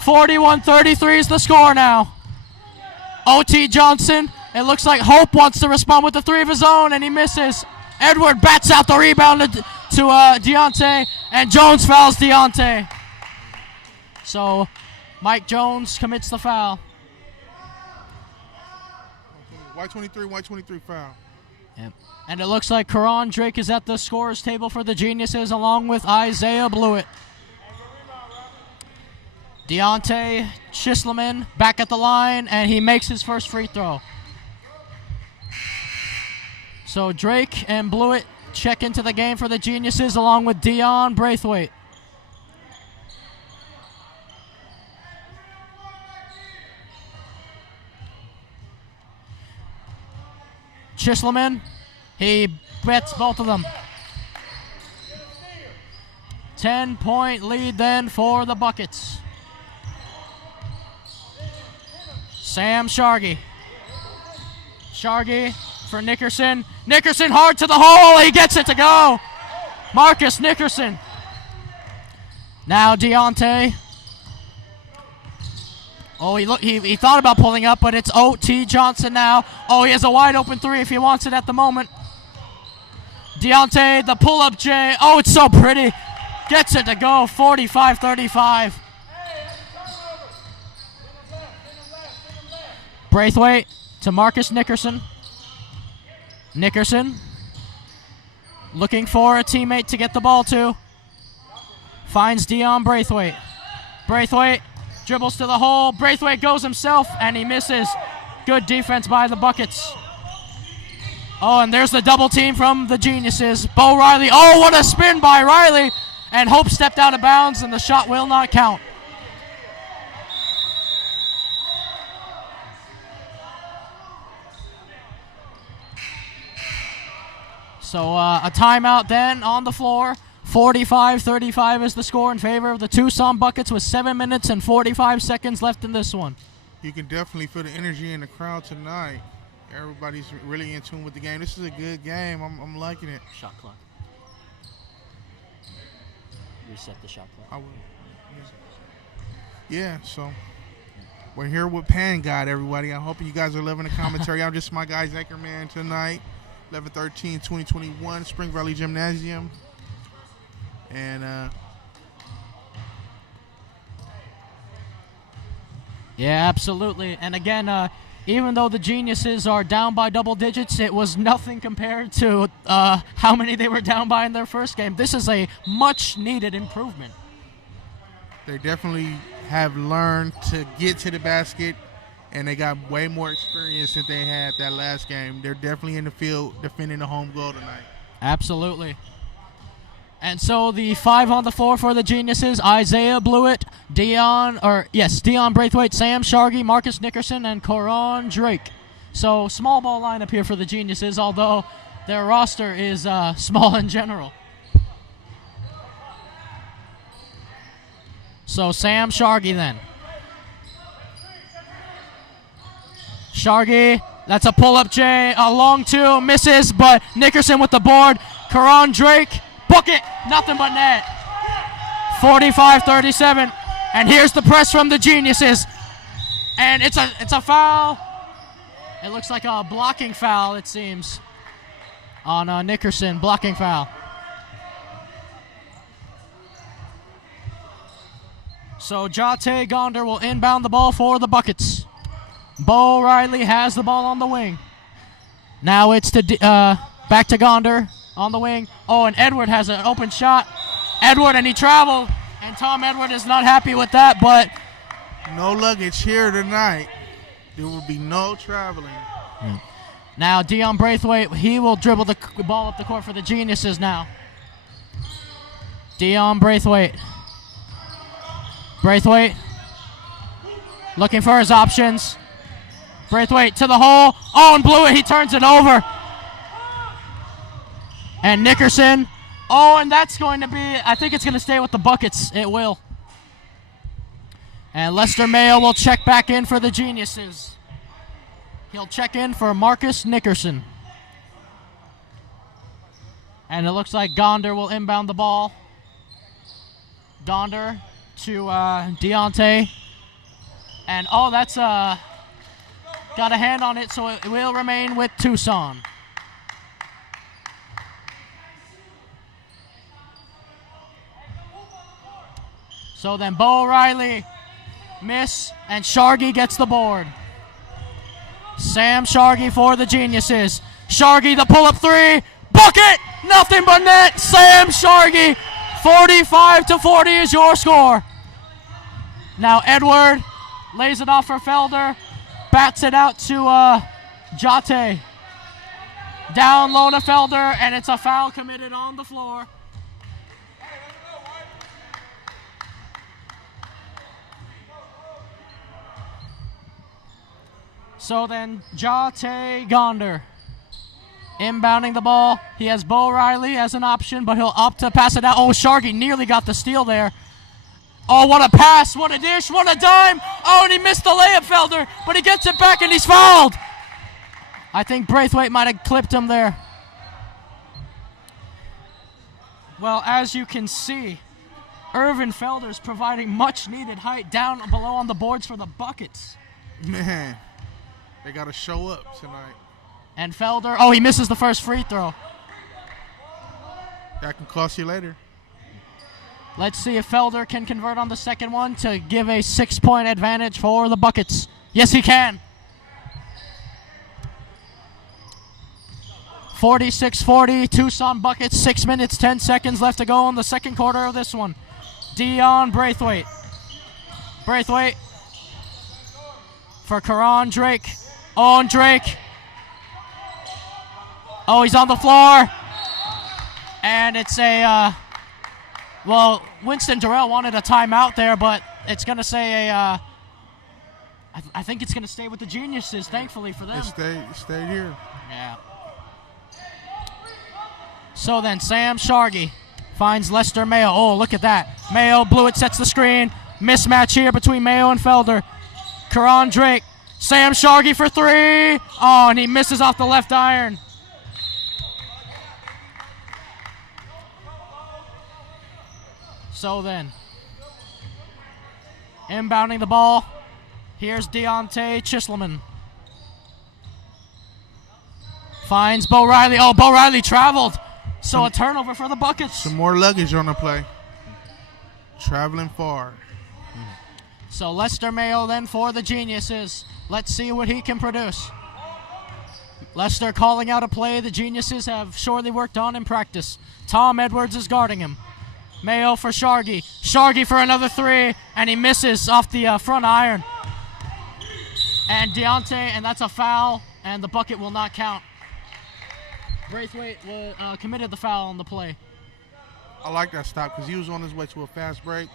41-33 is the score now. Oteese Johnson. It looks like Hope wants to respond with the 3 of his own, and he misses. Edward bats out the rebound to Deonte, and Jones fouls Deonte. So Mike Jones commits the foul. White 23 foul. Yep. And it looks like Corron Drake is at the scorer's table for the geniuses, along with Isaiah Bluitt. Deonte Chisloman back at the line, and he makes his first free throw. So Drake and Bluitt check into the game for the geniuses, along with Deon Braithwaite. Chisloman, he bets both of them. 10-point lead then for the Buckets. Sam Sharghi for Nickerson. Nickerson hard to the hole. He gets it to go. Marcus Nickerson. Now Deonte. Oh, he thought about pulling up, but it's Oteese Johnson now. Oh, he has a wide open 3 if he wants it at the moment. Deonte, the pull-up J. Oh, it's so pretty. Gets it to go. 45-35. Braithwaite to Marcus Nickerson. Looking for a teammate to get the ball to. Finds Deon Braithwaite. Braithwaite dribbles to the hole. Braithwaite goes himself, and he misses. Good defense by the Buckets. Oh, and there's the double team from the geniuses. Bo Reilly. Oh, what a spin by Reilly. And Hope stepped out of bounds, and the shot will not count. So a timeout then on the floor. 45-35 is the score in favor of the Tucson Buckets with 7 minutes and 45 seconds left in this one. You can definitely feel the energy in the crowd tonight. Everybody's really in tune with the game. This is a good game. I'm liking it. Shot clock. Reset the shot clock. I will. Yeah, so we're here with Pangan, everybody. I hope you guys are loving the commentary. I'm just my guy, Zackerman, tonight. 11/13/2021, Spring Valley Gymnasium. And, Yeah, absolutely. And again, even though the Geniuses are down by double digits, it was nothing compared to how many they were down by in their first game. This is a much-needed improvement. they definitely have learned to get to the basket, and they got way more experience than they had that last game. They're definitely in the field defending the home goal tonight. Absolutely. And so the 5 on the floor for the Geniuses: Isaiah Bluitt, Deon Braithwaite, Sam Sharghi, Marcus Nickerson, and Corron Drake. So small ball lineup here for the Geniuses, although their roster is small in general. So Sam Sharghi then. Sharghi, that's a pull-up J, a long 2, misses, but Nickerson with the board. Corron Drake, bucket, nothing but net. 45-37, and here's the press from the Geniuses. And it's a foul. It looks like a blocking foul, it seems, on Nickerson, blocking foul. So Jatai Gonder will inbound the ball for the Buckets. Bo Reilly has the ball on the wing. Now it's to back to Gonder on the wing. Oh, and Edward has an open shot. Edward, and he traveled. And Tom Edward is not happy with that, but No luggage here tonight. There will be no traveling. now Deon Braithwaite, he will dribble the ball up the court for the Geniuses now. Deon Braithwaite. Braithwaite looking for his options. Braithwaite to the hole. Oh, and Bluitt, he turns it over. And Nickerson. Oh, and that's going to be, I think it's going to stay with the Buckets. It will. And Lester Mayo will check back in for the Geniuses. He'll check in for Marcus Nickerson. And it looks like Gonder will inbound the ball. Gonder to Deonte. And, oh, that's got a hand on it, so it will remain with Tucson. So then Bo Reilly, miss, and Sharghi gets the board. Sam Sharghi for the Geniuses. Sharghi, the pull-up 3, bucket, nothing but net. Sam Sharghi, 45-40 is your score. Now Edward lays it off for Felder, bats it out to Jatai. Down low to Felder, and it's a foul committed on the floor. So then Jatai Gonder inbounding the ball. He has Bo Reilly as an option, but he'll opt to pass it out. Oh, Sharghi nearly got the steal there. Oh, what a pass, what a dish, what a dime. Oh, and he missed the layup, Felder, but he gets it back and he's fouled. I think Braithwaite might have clipped him there. Well, as you can see, Ervin Felder is providing much needed height down below on the boards for the Buckets. Man, they got to show up tonight. And Felder, oh, he misses the first free throw. That can cost you later. Let's see if Felder can convert on the second one to give a 6-point advantage for the Buckets. Yes, he can. 46-40, Tucson Buckets, 6 minutes, 10 seconds left to go in the second quarter of this one. Deon Braithwaite. Braithwaite for Corron Drake. On Drake. Oh, he's on the floor. And it's a, well, Winston Durrell wanted a timeout there, but it's going to say a, I think it's going to stay with the Geniuses, thankfully for them. It stayed here. Yeah. So then Sam Sharghi finds Lester Mayo. Oh, look at that. Mayo, Bluitt sets the screen. Mismatch here between Mayo and Felder. Corron Drake. Sam Sharghi for 3. Oh, and he misses off the left iron. So then, Inbounding the ball. Here's Deonte Chisloman. Finds Bo Reilly. Oh, Bo Reilly traveled. So a turnover for the Buckets. Some more luggage on the play. Traveling far. So Lester Mayo then for the Geniuses. Let's see what he can produce. Lester calling out a play the Geniuses have surely worked on in practice. Tom Edwards is guarding him. Mayo for Sharghi. Sharghi for another three, and he misses off the front iron. And Deonte, and that's a foul, and the bucket will not count. Braithwaite committed the foul on the play. I like that stop because he was on his way to a fast break.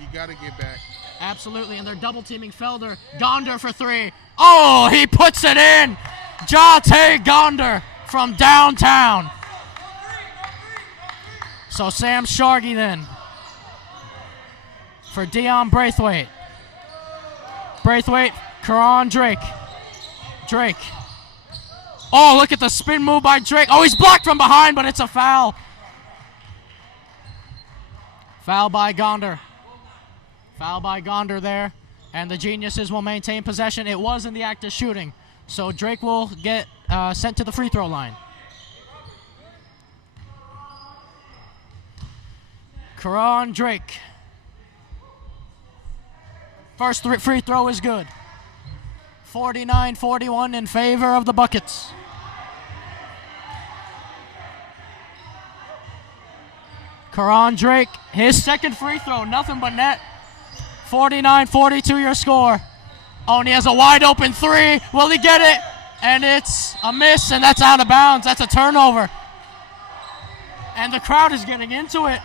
You got to get back. Absolutely, and they're double-teaming Felder. Gonder for three. Oh, he puts it in! Jatai Gonder from downtown. So Sam Sharghi then for Deon Braithwaite. Braithwaite, Corron Drake. Drake. Oh, look at the spin move by Drake. Oh, he's blocked from behind, but it's a foul. Foul by Gonder. Foul by Gonder there. And the Geniuses will maintain possession. It was in the act of shooting. So Drake will get sent to the free throw line. Corron Drake. First free throw is good. 49-41 in favor of the Buckets. Corron Drake, his second free throw, nothing but net. 49-42 your score. Oh, and he has a wide open three. Will he get it? And it's a miss, and that's out of bounds. That's a turnover. And the crowd is getting into it.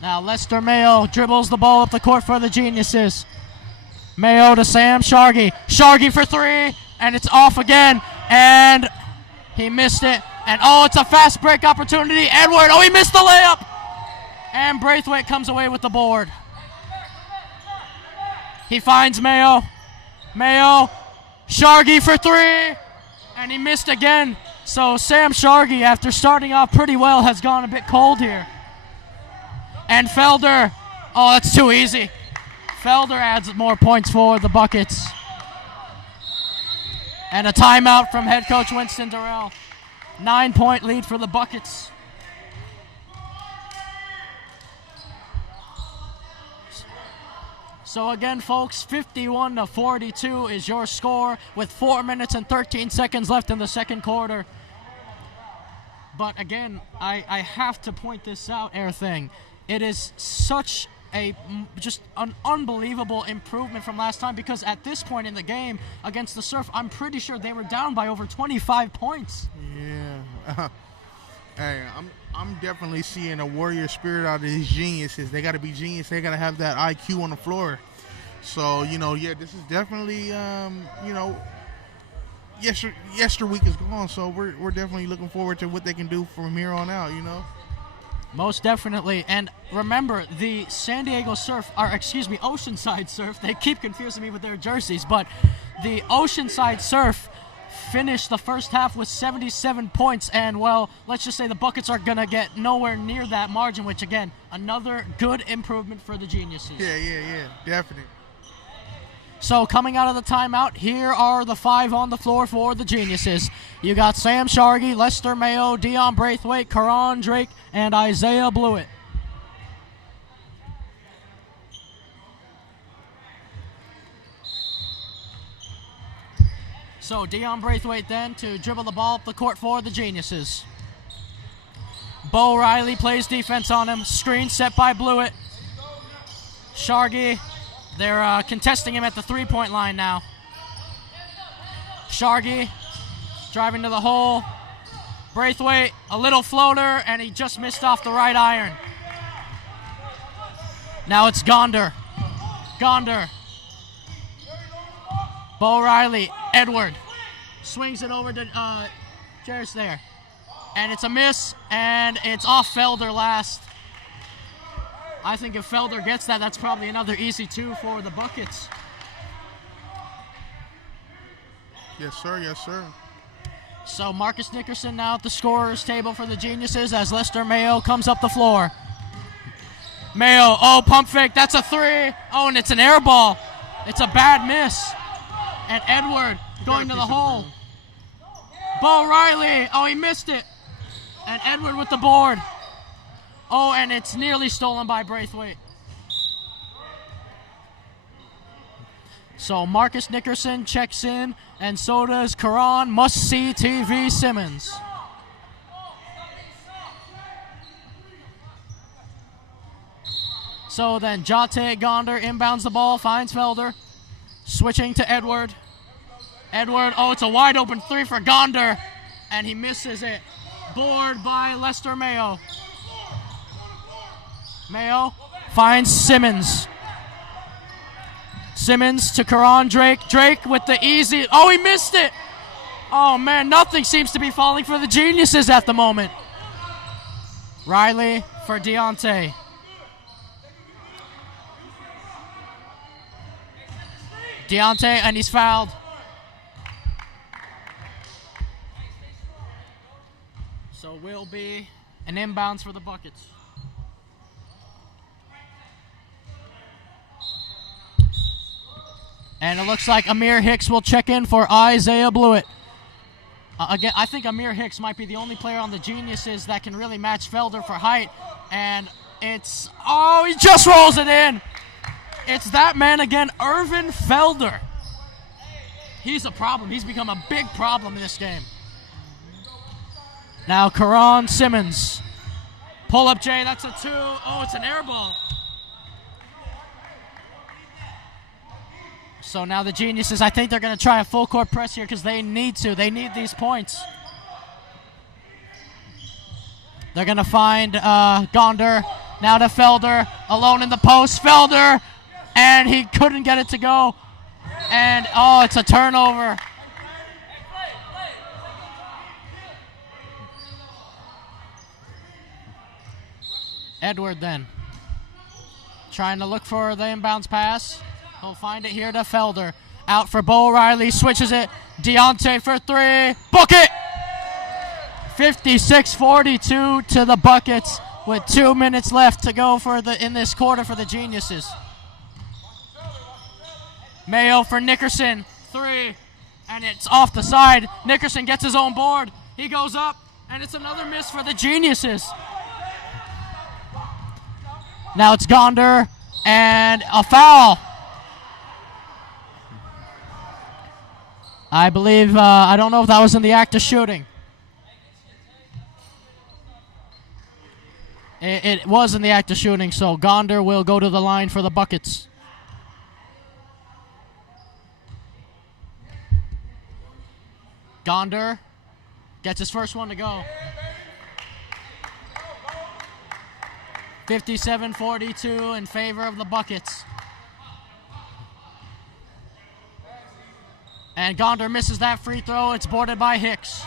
Now Lester Mayo dribbles the ball up the court for the Geniuses. Mayo to Sam Sharghi. Sharghi for three, and it's off again. And he missed it. And oh, it's a fast break opportunity. Edward, oh, he missed the layup. And Braithwaite comes away with the board. He finds Mayo. Mayo, Sharghi for three, and he missed again. So Sam Sharghi, after starting off pretty well, has gone a bit cold here. And Felder, oh, that's too easy. Felder adds more points for the Buckets. And a timeout from head coach Winston Durrell. 9-point lead for the Buckets. So again, folks, 51-42 is your score with 4 minutes and 13 seconds left in the second quarter. But again, I have to point this out, Airthang. It is such just an unbelievable improvement from last time, because at this point in the game against the Surf, I'm pretty sure they were down by over 25 points. Yeah. Hey, I'm definitely seeing a warrior spirit out of these Geniuses. They got to be genius. They got to have that IQ on the floor. So, yeah, this is definitely, yester week is gone. So we're definitely looking forward to what they can do from here on out, Most definitely. And remember, the San Diego Surf, or excuse me, Oceanside Surf, they keep confusing me with their jerseys, but the Oceanside Surf finished the first half with 77 points, and, well, let's just say the Buckets are going to get nowhere near that margin, which, again, another good improvement for the Geniuses. Yeah, definitely. So coming out of the timeout, here are the five on the floor for the Geniuses. You got Sam Sharghi, Lester Mayo, Deon Braithwaite, Corron Drake, and Isaiah Bluitt. So Deon Braithwaite then to dribble the ball up the court for the Geniuses. Bo Reilly plays defense on him. Screen set by Bluitt. Sharghi, they're contesting him at the three-point line now. Sharghi driving to the hole. Braithwaite, a little floater, and he just missed off the right iron. Now it's Gonder. Gonder. Bo Reilly, Edward. Swings it over to Jarris there. And it's a miss, and it's off Felder last. I think if Felder gets that, that's probably another easy two for the Buckets. Yes, sir. So Marcus Nickerson now at the scorer's table for the Geniuses as Lester Mayo comes up the floor. Mayo, oh, pump fake, that's a 3. Oh, and it's an air ball. It's a bad miss. And Edward going to the hole. Bo Reilly, oh, he missed it. And Edward with the board. Oh, and it's nearly stolen by Braithwaite. So Marcus Nickerson checks in, and so does Qu'ran, must-see TV Simmons. So then Jatai Gonder inbounds the ball, finds Felder, switching to Edward. Edward, oh, it's a wide open 3 for Gonder, and he misses it. Board by Lester Mayo. Mayo finds Simmons. Simmons to Corron Drake. Drake with the easy, oh, he missed it. Oh man, nothing seems to be falling for the geniuses at the moment. Reilly for Deonte. Deonte, and he's fouled. So will be an inbounds for the Buckets. And it looks like Amir Hicks will check in for Isaiah Bluitt. Again, I think Amir Hicks might be the only player on the Geniuses that can really match Felder for height. And it's, oh, he just rolls it in. It's that man again, Ervin Felder. He's a problem. He's become a big problem in this game. Now Qu'ran Simmons. Pull up Jay, that's a 2. Oh, it's an air ball. So now the Geniuses, I think they're going to try a full court press here because they need to. They need these points. They're going to find Gonder. Now to Felder. Alone in the post. Felder. And he couldn't get it to go. And, oh, it's a turnover. Edward then. Trying to look for the inbounds pass. He'll find it here to Felder. Out for Bo Reilly. Switches it. Deonte for 3. Book it! 56-42 to the Buckets with 2 minutes left to go for in this quarter for the Geniuses. Mayo for Nickerson. 3. And it's off the side. Nickerson gets his own board. He goes up. And it's another miss for the Geniuses. Now it's Gonder. And a foul. I believe, I don't know if that was in the act of shooting. It was in the act of shooting, so Gonder will go to the line for the Buckets. Gonder gets his first one to go. 57-42 in favor of the Buckets. And Gonder misses that free throw. It's boarded by Hicks.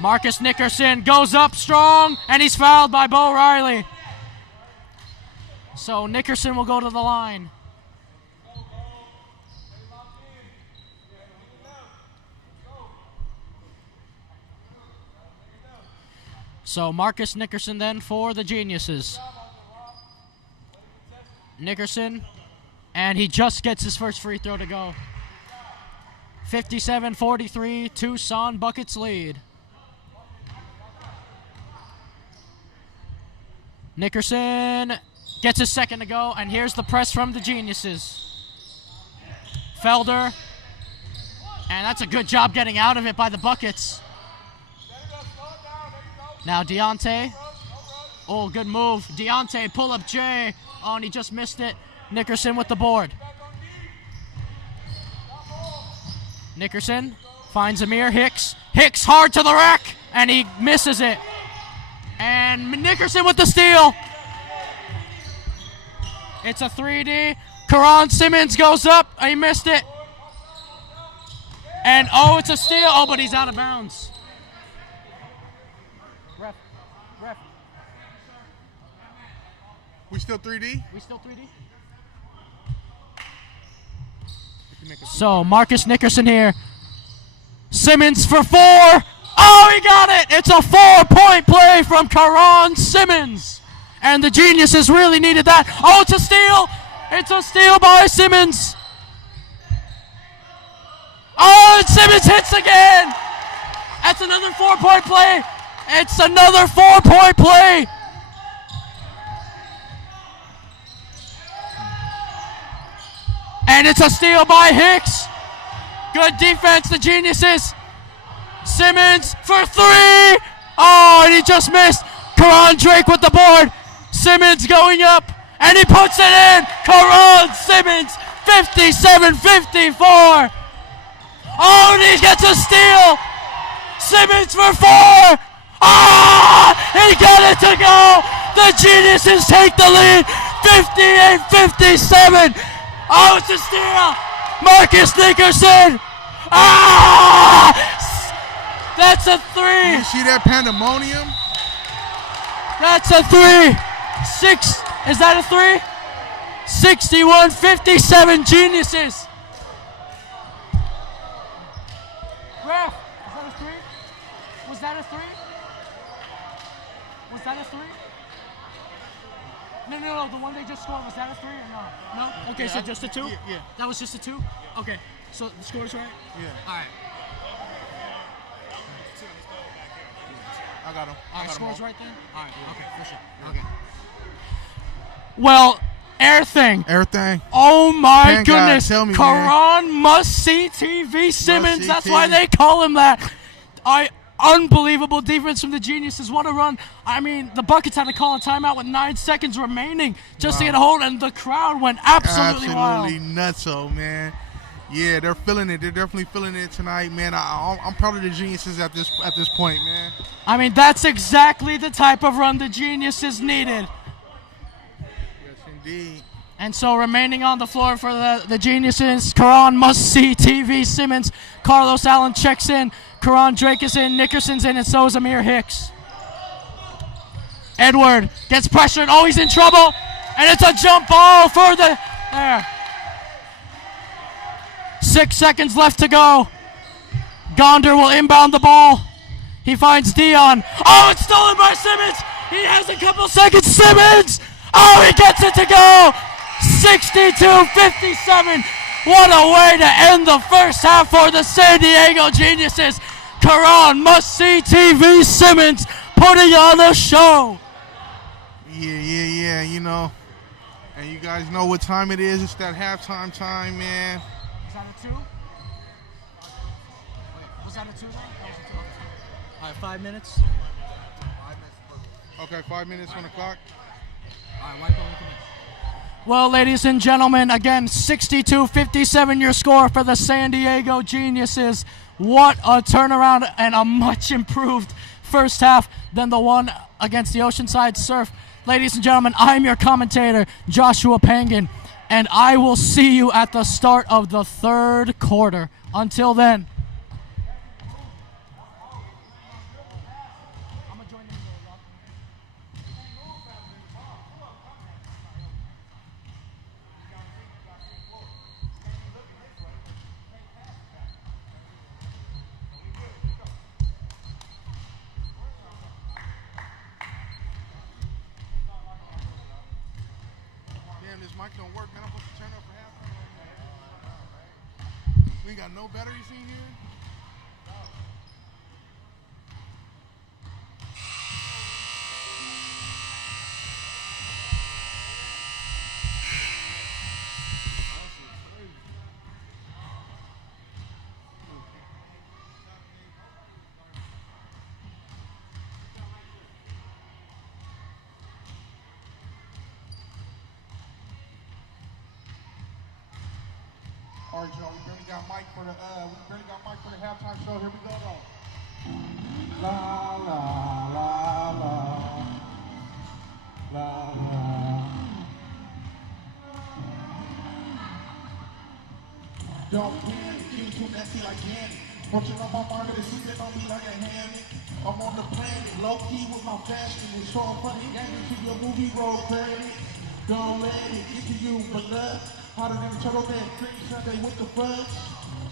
Marcus Nickerson goes up strong, and he's fouled by Bo Reilly. So Nickerson will go to the line. So Marcus Nickerson then for the Geniuses. Nickerson, and he just gets his first free throw to go. 57-43, Tucson Buckets lead. Nickerson gets his second to go, and here's the press from the Geniuses. Felder, and that's a good job getting out of it by the Buckets. Now Deonte. Oh, good move. Deonte, pull up J. Oh, and he just missed it. Nickerson with the board. Nickerson finds Amir Hicks. Hicks hard to the rack, and he misses it. And Nickerson with the steal. It's a 3D. Qu'ran Simmons goes up. He missed it. And, oh, it's a steal. Oh, but he's out of bounds. Ref. We still 3D? We still 3D? So, Marcus Nickerson here. Simmons for 4. Oh, he got it! It's a 4-point play from Qu'ran Simmons. And the Geniuses really needed that. Oh, it's a steal. It's a steal by Simmons. Oh, and Simmons hits again. That's another 4-point play. It's another 4-point play. And it's a steal by Hicks. Good defense, the Geniuses. Simmons for 3. Oh, and he just missed. Corron Drake with the board. Simmons going up, and he puts it in. Corron Simmons, 57-54. Oh, and he gets a steal. Simmons for 4. Ah, he got it to go. The Geniuses take the lead, 58-57. Oh, it's a steal. Marcus Nickerson. Ah, that's a 3. You see that pandemonium? That's a 3. 6. Is that a 3? 61-57 Geniuses. Ref, is that a 3? Was that a 3? Was that a 3? No, the one they just scored, was that a 3 or no? No? Okay, so just a 2? Yeah. That was just a 2? Okay, so the score's right? Yeah. All right. I got him. All right, score's all. right then? All right, okay, for sure. Okay. Well, Airthang. Everything. Oh my Thank God, goodness. tell me, Corron must-see TV Simmons. Must-see That's why TV. they call him that. Unbelievable defense from the Geniuses. What a run. I mean, the Buckets had to call a timeout with 9 seconds remaining just to get a hold, and the crowd went absolutely wild. Nutso, man. Yeah, they're feeling it. They're definitely feeling it tonight, man. I'm proud of the Geniuses at this point, man. I mean, that's exactly the type of run the Geniuses needed. Yes, indeed. And so remaining on the floor for the Geniuses, Corron must-see TV Simmons. Carlos Allen checks in. Corron Drake is in. Nickerson's in, and so is Amir Hicks. Edward gets pressured. Oh, he's in trouble. And it's a jump ball for the... There. 6 seconds left to go. Gonder will inbound the ball. He finds Deon. Oh, it's stolen by Simmons. He has a couple seconds. Simmons. Oh, he gets it to go. 62-57. What a way to end the first half for the San Diego Geniuses. Corron must-see TV Simmons putting on a show. Yeah, you know. And you guys know what time it is. It's that halftime time, man. Was that a 2? Was that a 2? All right, 5 minutes. Okay, 5 minutes on the clock. All right, wipe over the commit. Well, ladies and gentlemen, again, 62-57 your score for the San Diego Geniuses. What a turnaround and a much improved first half than the one against the Oceanside Surf. Ladies and gentlemen, I'm your commentator, Joshua Pangan, and I will see you at the start of the third quarter. Until then. Damn, this mic don't work, man. I'm supposed to turn up for halftime. We ain't got no batteries in here. All right, y'all. We barely got mic for the halftime show. Here we go, though. La la la la la la. Don't panic, getting too messy like candy. Punching on my mind, it's sleeping on me like a hammock. I'm on the planet, low key with my fashion. It's all funny, game to your movie roll credit. Don't let it get to you, but love. Hotter than a turtleneck, cream Sunday with the fudge.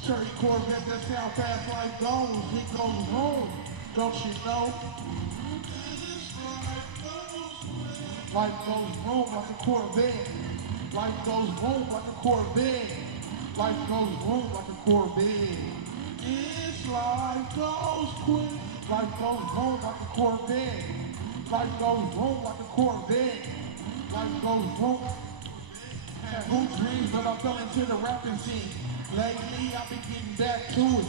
Cherry Corvette, that's how fast life goes. It goes home, don't you know? Life goes boom like a Corvette. Life goes boom like a Corvette. Life goes boom like a Corvette. This life goes quick. Life goes boom like a Corvette. Life goes boom like a Corvette. Life goes boom. Had good dreams, but I fell into the rapping scene. Lately, I've been getting back to it.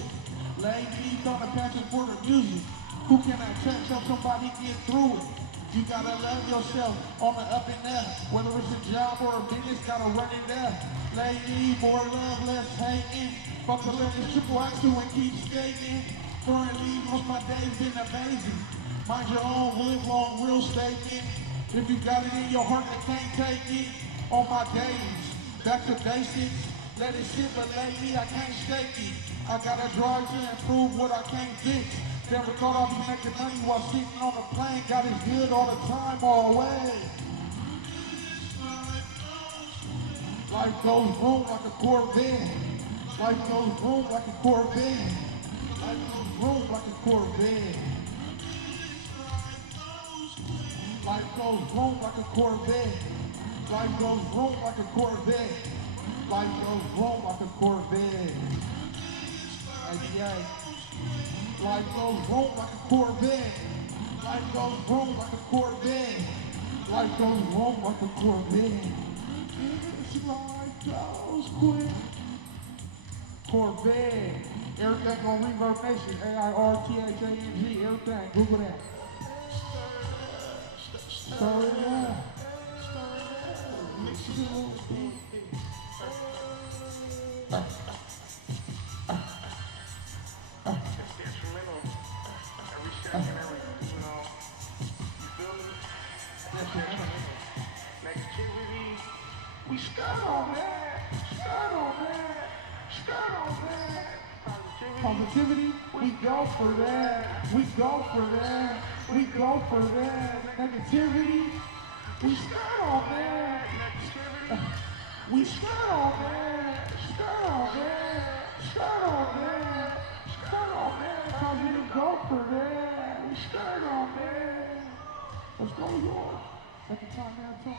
Lately, found a passion for the music. Who can I touch? Help somebody get through it. You gotta love yourself on the up and up. Whether it's a job or a business, gotta run it up. Lately, more love, less hating. Fuck the limits, triple axle and keep skating. Currently, most my days been amazing. Mind your own, live long, real statement. If you got it in your heart, they can't take it. On my days, back to basics. Let it sit, but lately I can't shake it. I gotta drive to improve what I can't fix. Never thought I'd be making money while sitting on a plane. God is good all the time, always. Life goes boom like a Corvette. Life goes boom like a Corvette. Life goes boom like a Corvette. Life goes boom like a Corvette. Life goes boom like a Corvette. Life goes boom like a Corvette. Hey, life goes boom like a Corvette. Life goes boom like a Corvette. Life goes boom like a Corvette. This life goes quick. Corvette. Airthang on Reverb Nation. AIRTHANG. Airthang. Google that. Stir it up. Mix it up. We start on that. Start on that. Start on that. Positivity, we go for that. We go for that. We go for that. Negativity, we start on that. We start on that. Start on that. Start on that. Start on that. Cause we go for that. We start on that. Let's go, y'all. Second time now, talk.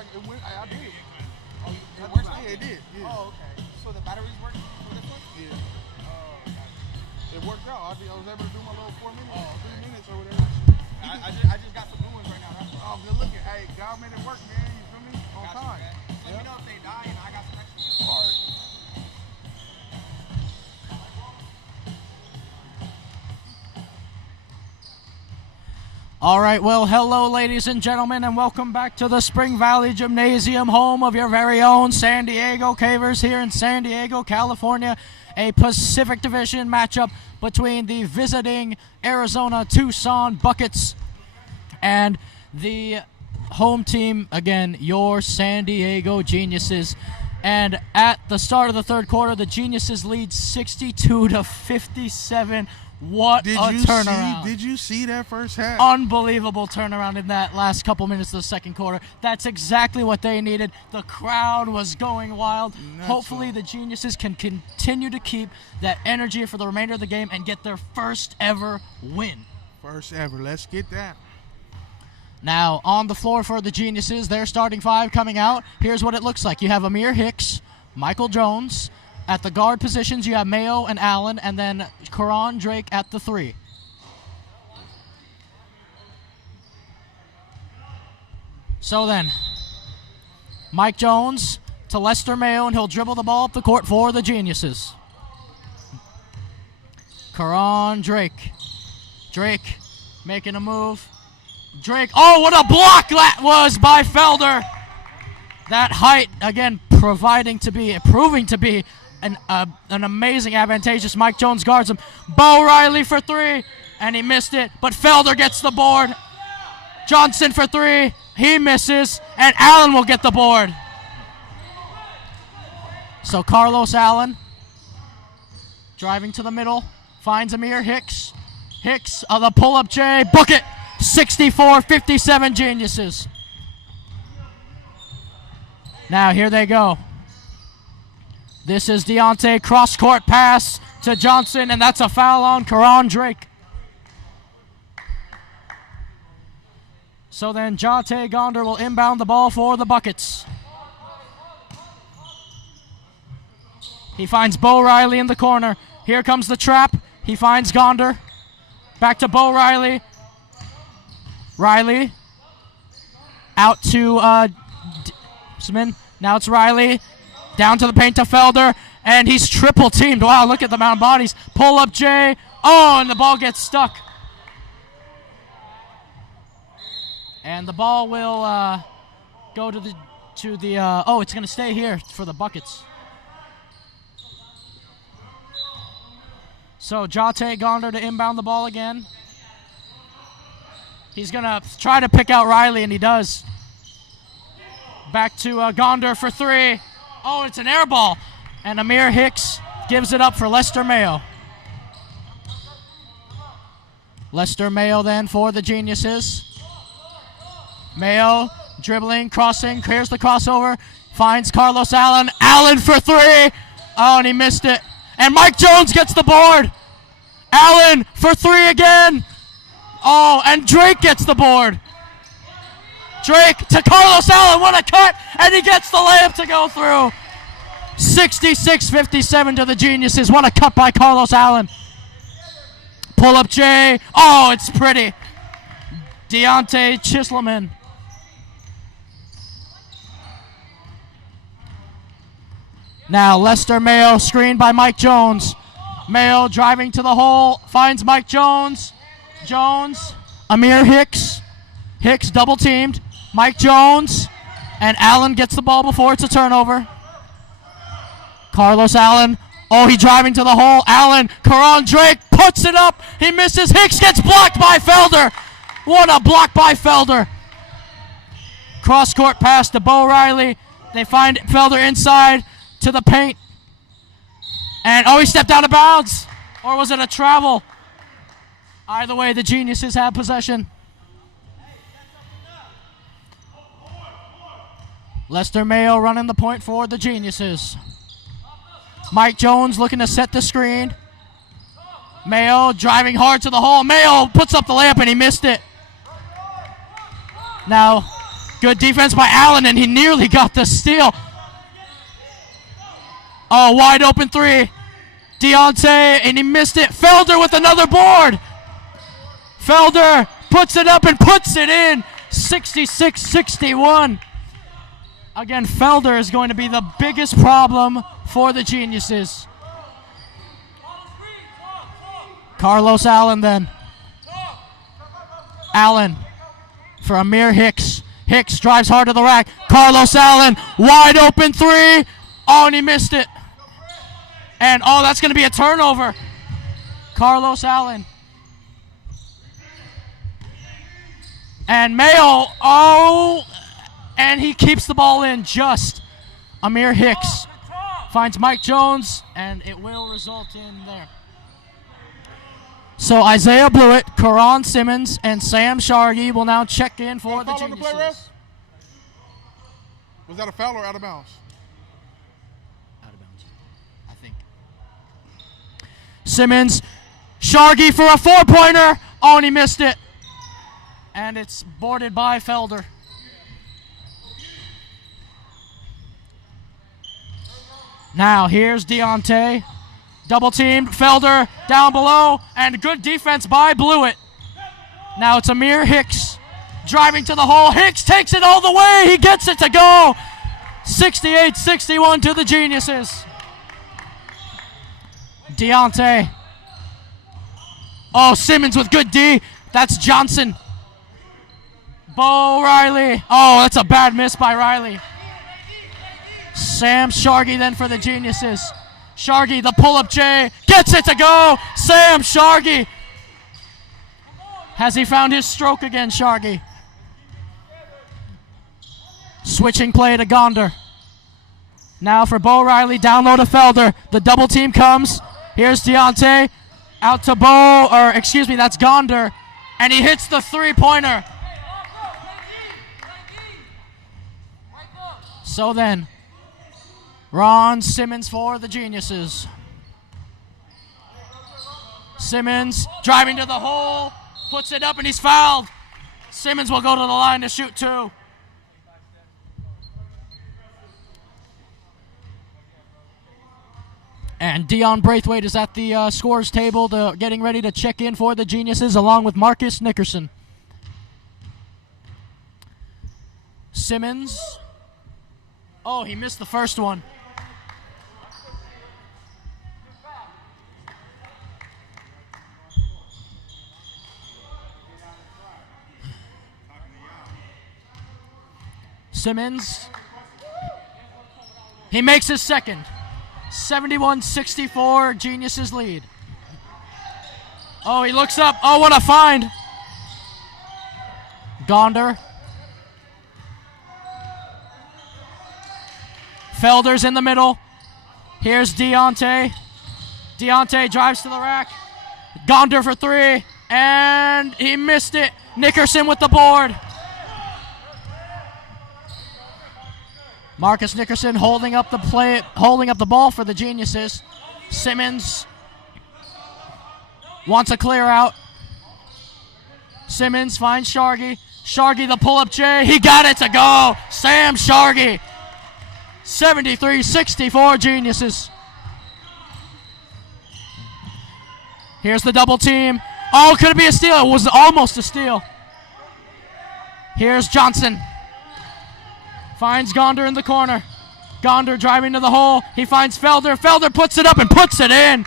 It went, I did. Oh, it works now? Yeah, it did. Yeah. Oh, okay. So the batteries work for this one? Yeah. Oh, okay. It worked out. I was able to do my little 4 minutes, 3 minutes or whatever. I just got some new ones right now. That's all. Oh, good looking. Hey, God made it work, man. You feel me? On time. Let me know if they die and I got some extra. All right. All right, well, hello, ladies and gentlemen, and welcome back to the Spring Valley Gymnasium, home of your very own San Diego Cavers here in San Diego, California. a Pacific Division matchup between the visiting Arizona Tucson Buckets and the home team, again, your San Diego Geniuses. And at the start of the third quarter, the Geniuses lead 62-57. What a turnaround. Did you see that first half? Unbelievable turnaround in that last couple minutes of the second quarter. That's exactly what they needed. The crowd was going wild. Hopefully the Geniuses can continue to keep that energy for the remainder of the game and get their first ever win. First ever. Let's get that. Now, on the floor for the Geniuses, their starting five coming out. Here's what it looks like. You have Amir Hicks, Michael Jones. At the guard positions, you have Mayo and Allen, and then Corron Drake at the 3. So then, Mike Jones to Lester Mayo, and he'll dribble the ball up the court for the Geniuses. Corron Drake. Drake making a move. Drake, oh, what a block that was by Felder. That height, again, proving to be an amazing, advantageous. Mike Jones guards him. Bo Reilly for 3, and he missed it, but Felder gets the board. Johnson for 3, he misses, and Allen will get the board. So Carlos Allen driving to the middle, finds Amir Hicks. Hicks, the pull-up J, book it. 64-57 Geniuses. Now here they go. This is Deonte, cross-court pass to Johnson, and that's a foul on Corron Drake. So then Jatai Gonder will inbound the ball for the Buckets. He finds Bo Reilly in the corner. Here comes the trap. He finds Gonder. Back to Bo Reilly. Reilly out to Simmons. Now it's Reilly. Down to the paint to Felder. And he's triple teamed. Wow, look at the amount of bodies. Pull up J. Oh, and the ball gets stuck. And the ball will go to the oh, it's going to stay here for the Buckets. So Jatai Gonder to inbound the ball again. He's going to try to pick out Reilly, and he does. Back to Gonder for 3. Oh, it's an air ball. And Amir Hicks gives it up for Lester Mayo. Lester Mayo then for the Geniuses. Mayo dribbling, crossing, clears the crossover, finds Carlos Allen. Allen for 3. Oh, and he missed it. And Mike Jones gets the board. Allen for 3 again. Oh, and Drake gets the board. Drake to Carlos Allen. What a cut. And he gets the layup to go through. 66-57 to the Geniuses. What a cut by Carlos Allen. Pull up J. Oh, it's pretty. Deonte Chisloman. Now Lester Mayo screened by Mike Jones. Mayo driving to the hole. Finds Mike Jones. Jones. Amir Hicks. Hicks double teamed. Mike Jones. And Allen gets the ball before it's a turnover. Carlos Allen. Oh, he driving to the hole. Allen. Corron Drake puts it up. He misses. Hicks gets blocked by Felder. What a block by Felder. Cross-court pass to Bo Reilly. They find Felder inside to the paint. And, oh, he stepped out of bounds. Or was it a travel? Either way, the Geniuses have possession. Lester Mayo running the point for the Geniuses. Mike Jones looking to set the screen. Mayo driving hard to the hole. Mayo puts up the layup and he missed it. Now, good defense by Allen, and he nearly got the steal. Oh, wide open 3. Deonte, and he missed it. Felder with another board. Felder puts it up and puts it in. 66-61. Again, Felder is going to be the biggest problem for the Geniuses. Carlos Allen then. Allen for Amir Hicks. Hicks drives hard to the rack. Carlos Allen, wide open 3. Oh, and he missed it. And, oh, that's going to be a turnover. Carlos Allen. And Mayo, oh, and he keeps the ball in just. Amir Hicks finds Mike Jones, and it will result in there. So Isaiah Bluitt, Corron Simmons, and Sam Sharghi will now check in for the geniuses. Was that a foul or out of bounds? Out of bounds, I think. Simmons, Sharghi for a 4-pointer. Oh, and he missed it. And it's boarded by Felder. Now here's Deonte. Double teamed. Felder down below. And good defense by Bluitt. Now it's Amir Hicks driving to the hole. Hicks takes it all the way. He gets it to go. 68-61 to the geniuses. Deonte. Oh, Simmons with good D. That's Johnson. Bo Reilly. Oh, that's a bad miss by Reilly. Sam Sharghi then for the geniuses. Sharghi, the pull-up J, gets it to go. Sam Sharghi. Has he found his stroke again, Sharghi? Switching play to Gonder. Now for Bo Reilly, down low to Felder. The double team comes. Here's Deonte. Out to Bo, or excuse me, that's Gonder. And he hits the 3-pointer. So then, Ron Simmons for the geniuses. Simmons driving to the hole, puts it up, and he's fouled. Simmons will go to the line to shoot 2. And Deon Braithwaite is at the scores table getting ready to check in for the geniuses along with Marcus Nickerson. Simmons. Oh, he missed the first one. Simmons. He makes his second. 71-64, Geniuses lead. Oh, he looks up. Oh, what a find. Gonder. Felder's in the middle. Here's Deonte. Deonte drives to the rack. Gonder for 3. And he missed it. Nickerson with the board. Marcus Nickerson holding up the ball for the Geniuses. Simmons wants a clear out. Simmons finds Sharghi. Sharghi the pull-up J. He got it to go. Sam Sharghi. 73-64 Geniuses. Here's the double team. Oh, could it be a steal? It was almost a steal. Here's Johnson. Finds Gonder in the corner. Gonder driving to the hole. He finds Felder. Felder puts it up and puts it in.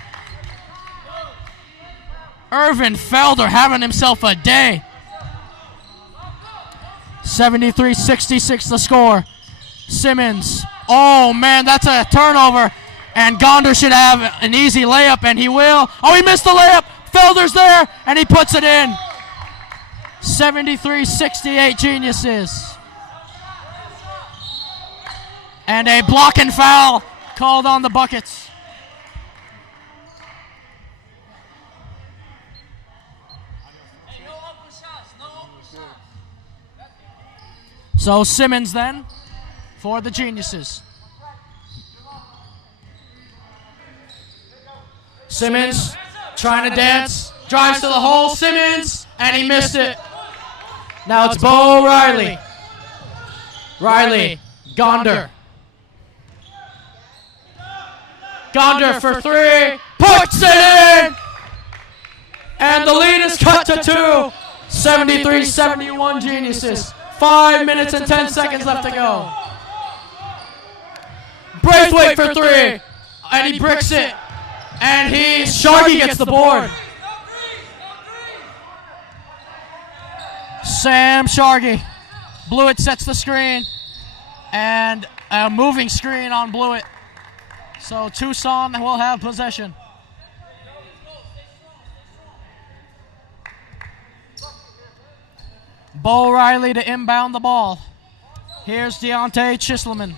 Ervin Felder having himself a day. 73-66 the score. Simmons. Oh, man, that's a turnover. And Gonder should have an easy layup, and he will. Oh, he missed the layup. Felder's there, and he puts it in. 73-68 Geniuses. And a block and foul called on the Buckets. So Simmons then for the Geniuses. Simmons trying to dance, drives to the hole, Simmons, and he missed it. Now it's Bo Reilly. Reilly, Gonder. Gonder for 3, puts it in! And the lead is cut to 2. 73-71 Geniuses. 5 minutes and 10 seconds left to go. Braithwaite for 3, and he bricks it. And Sharghi gets the board. Sam Sharghi. Bluitt sets the screen. And a moving screen on Bluitt. So Tucson will have possession. Bo Reilly to inbound the ball. Here's Deonte Chisloman.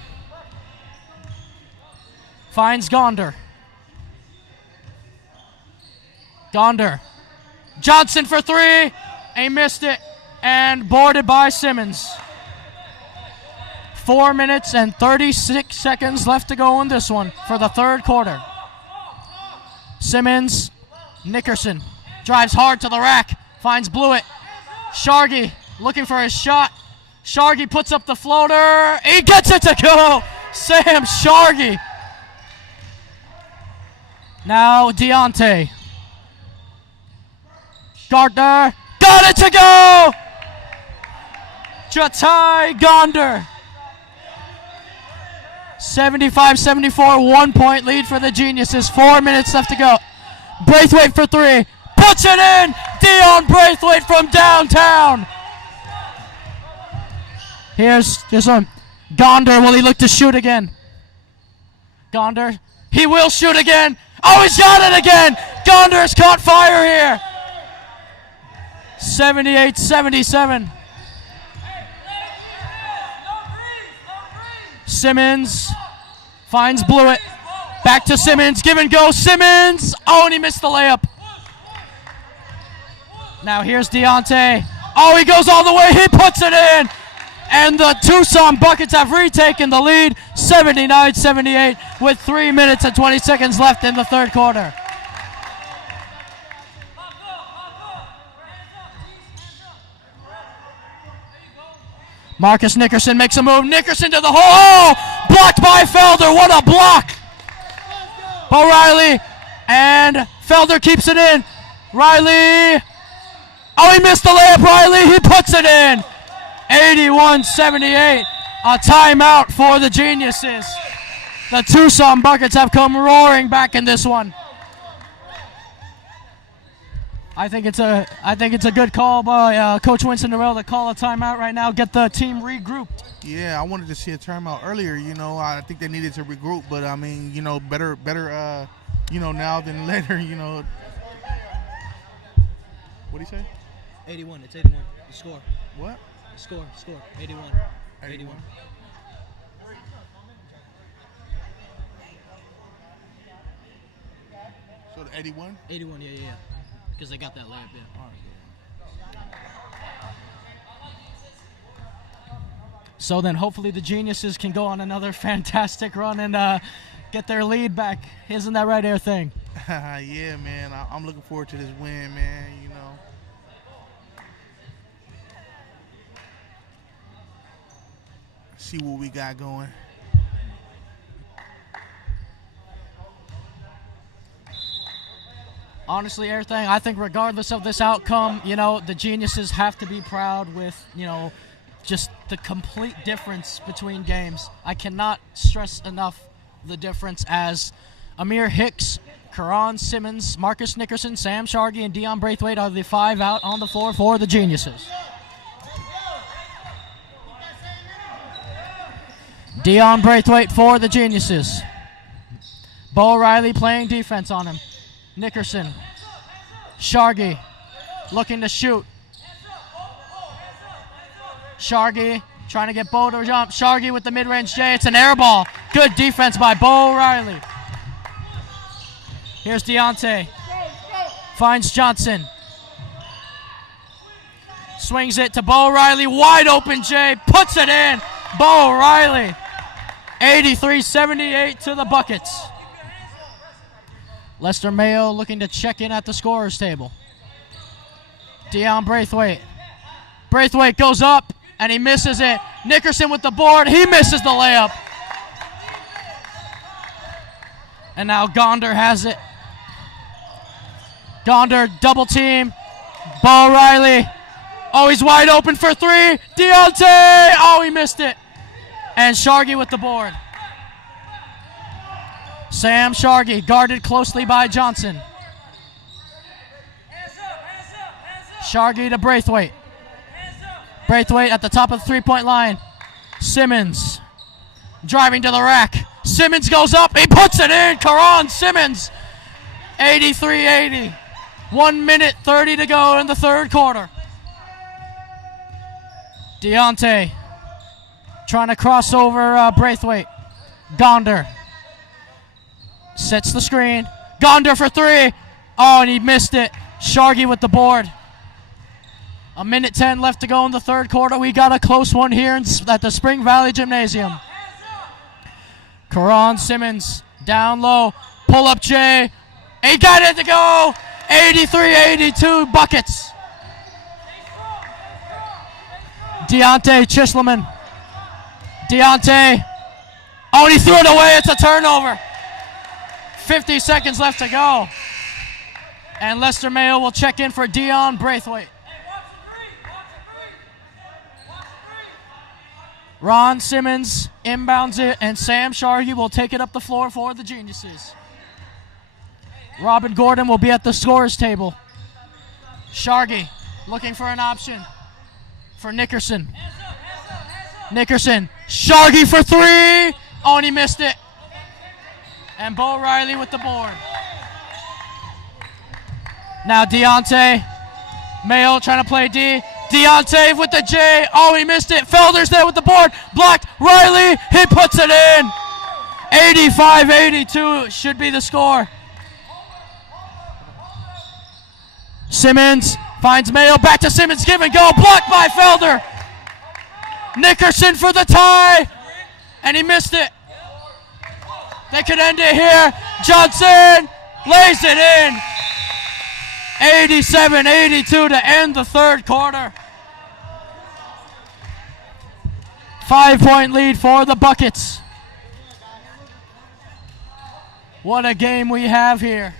Finds Gonder. Gonder. Johnson for three. He missed it. And boarded by Simmons. 4 minutes and 36 seconds left to go in this one for the third quarter. Simmons. Nickerson. Drives hard to the rack. Finds Bluitt. Sharghi looking for his shot. Sharghi puts up the floater. He gets it to go. Sam Sharghi. Now Deonte. Gardner. Got it to go. Jatai Gonder. 75-74, 1 point lead for the Geniuses. 4 minutes left to go. Braithwaite for three. Puts it in. Deon Braithwaite from downtown. Here's one. Gonder, will he look to shoot again? Gonder, he will shoot again. Oh, he's got it again. Gonder has caught fire here. 78-77. Simmons finds Bluitt. Back to Simmons. Give and go. Simmons. Oh, and he missed the layup. Now here's Deonte. Oh, he goes all the way. He puts it in. And the Tucson Buckets have retaken the lead, 79-78, with 3 minutes and 20 seconds left in the third quarter. Marcus Nickerson makes a move. Nickerson to the hole. Oh, blocked by Felder. What a block. Bo Reilly and Felder keeps it in. Reilly. Oh, he missed the layup. Reilly, he puts it in. 81-78. A timeout for the Geniuses. The Tucson Buckets have come roaring back in this one. I think it's a good call by Coach Winston Norrell to call a timeout right now, get the team regrouped. Yeah, I wanted to see a timeout earlier. You know, I think they needed to regroup, but I mean, you know, better, you know, now than later. You know. What do you say? 81. It's 81. The score. What? The score. 81. 81. So the 81? 81, yeah. Because they got that layup, yeah. All right. So then hopefully the Geniuses can go on another fantastic run and get their lead back. Isn't that right, Airthang? Yeah, man. I'm looking forward to this win, man, you know. See what we got going. Honestly, Airthang, I think regardless of this outcome, you know, the Geniuses have to be proud with, you know, just the complete difference between games. I cannot stress enough the difference as Amir Hicks, Qu'ran, Simmons, Marcus Nickerson, Sam Sharghi, and Deon Braithwaite are the five out on the floor for the Geniuses. Deon Braithwaite for the Geniuses. Bo Reilly playing defense on him. Nickerson. Sharghi looking to shoot. Sharghi trying to get Bo to jump. Sharghi with the mid-range J. It's an air ball. Good defense by Bo Reilly. Here's Deonte. Finds Johnson. Swings it to Bo Reilly. Wide open J. Puts it in. Bo Reilly. 83-78 to the Buckets. Lester Mayo looking to check in at the scorer's table. Deon Braithwaite. Braithwaite goes up, and he misses it. Nickerson with the board. He misses the layup. And now Gonder has it. Gonder double team. Bo Reilly. Oh, he's wide open for three. Deonte. Oh, he missed it. And Sharghi with the board. Sam Sharghi guarded closely by Johnson. Sharghi to Braithwaite. Braithwaite at the top of the three-point line. Simmons driving to the rack. Simmons goes up. He puts it in. Corron Simmons. 83-80. 1 minute 30 to go in the third quarter. Deonte trying to cross over Braithwaite. Gonder sets the screen. Gonder for three. Oh, and he missed it. Sharghi with the board. 1:10 left to go in the third quarter. We got a close one here at the Spring Valley Gymnasium. Corron Simmons down low. Pull up J. He got it to go. 83-82 Buckets. Deonte Chisloman. Deonte. Oh, and he threw it away. It's a turnover. 50 seconds left to go. And Lester Mayo will check in for Deon Braithwaite. Ron Simmons inbounds it, and Sam Sharghi will take it up the floor for the Geniuses. Robin Gordon will be at the scorer's table. Sharghi looking for an option for Nickerson. Nickerson. Sharghi for three. Oh, and he missed it. And Bo Reilly with the board. Now Deonte. Mayo trying to play D. Deonte with the J. Oh, he missed it. Felder's there with the board. Blocked. Reilly. He puts it in. 85-82 should be the score. Simmons finds Mayo. Back to Simmons. Give and go. Blocked by Felder. Nickerson for the tie. And he missed it. They could end it here. Johnson lays it in. 87-82 to end the third quarter. 5-point lead for the Buckets. What a game we have here.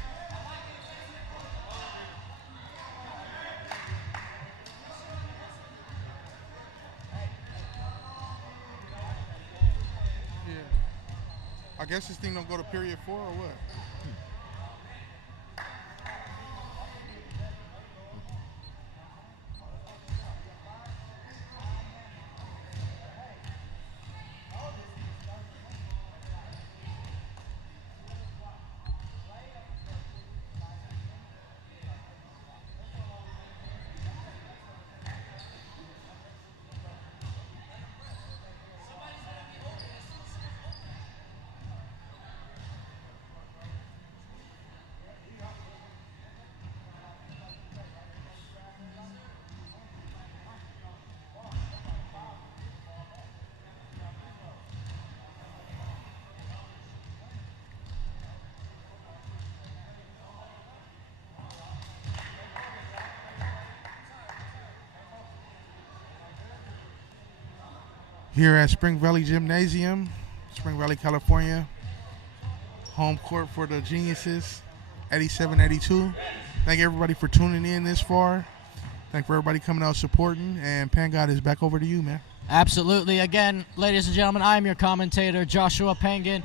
I guess this thing don't go to period 4 or what? Here at Spring Valley Gymnasium, Spring Valley, California. Home court for the Geniuses, 87-82. Thank everybody for tuning in this far. Thank for everybody coming out supporting. And Pangan is back over to you, man. Absolutely. Again, ladies and gentlemen, I'm your commentator, Joshua Pangan.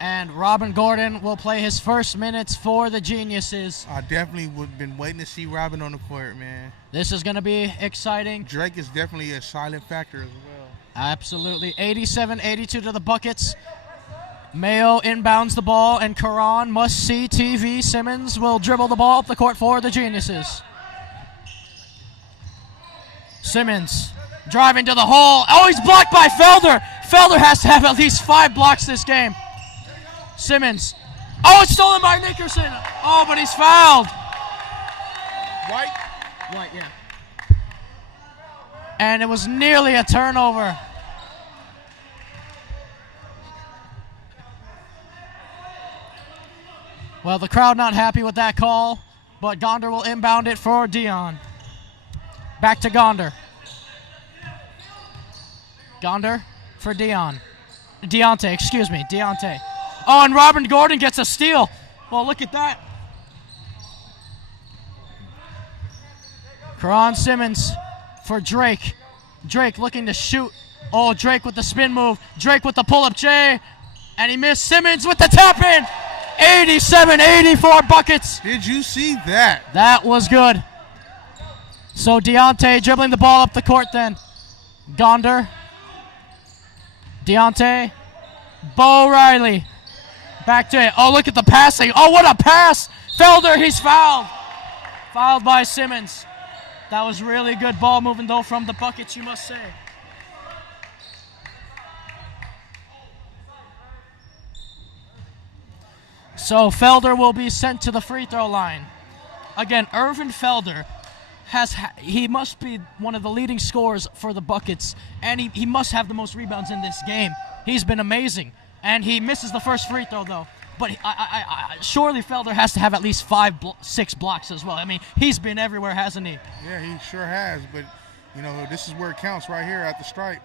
And Robin Gordon will play his first minutes for the Geniuses. I definitely would have been waiting to see Robin on the court, man. This is going to be exciting. Drake is definitely a silent factor as well. Absolutely. 87-82 to the Buckets. Mayo inbounds the ball, and Qu'ran must see TV. Simmons will dribble the ball up the court for the Geniuses. Simmons driving to the hole. Oh, he's blocked by Felder. Felder has to have at least 5 blocks this game. Simmons. Oh, it's stolen by Nickerson. Oh, but he's fouled. White, yeah. And it was nearly a turnover. Well, the crowd not happy with that call, but Gonder will inbound it for Deon. Back to Gonder. Gonder for Deonte. Oh, and Robin Gordon gets a steal. Well, look at that. Corron Simmons for Drake. Drake looking to shoot. Oh, Drake with the spin move. Drake with the pull-up J. And he missed. Simmons with the tap-in. 87-84 Buckets. Did you see that? That was good. So Deonte dribbling the ball up the court then. Gonder. Deonte. Bo Reilly. Back to it. Oh, look at the passing. Oh, what a pass. Felder, he's fouled. Fouled by Simmons. That was really good ball moving, though, from the Buckets, you must say. So Felder will be sent to the free throw line. Again, Ervin Felder he must be one of the leading scorers for the Buckets, and he must have the most rebounds in this game. He's been amazing, and he misses the first free throw, though. But surely Felder has to have at least 6 blocks as well. I mean, he's been everywhere, hasn't he? Yeah, he sure has, but, you know, this is where it counts right here at the stripe.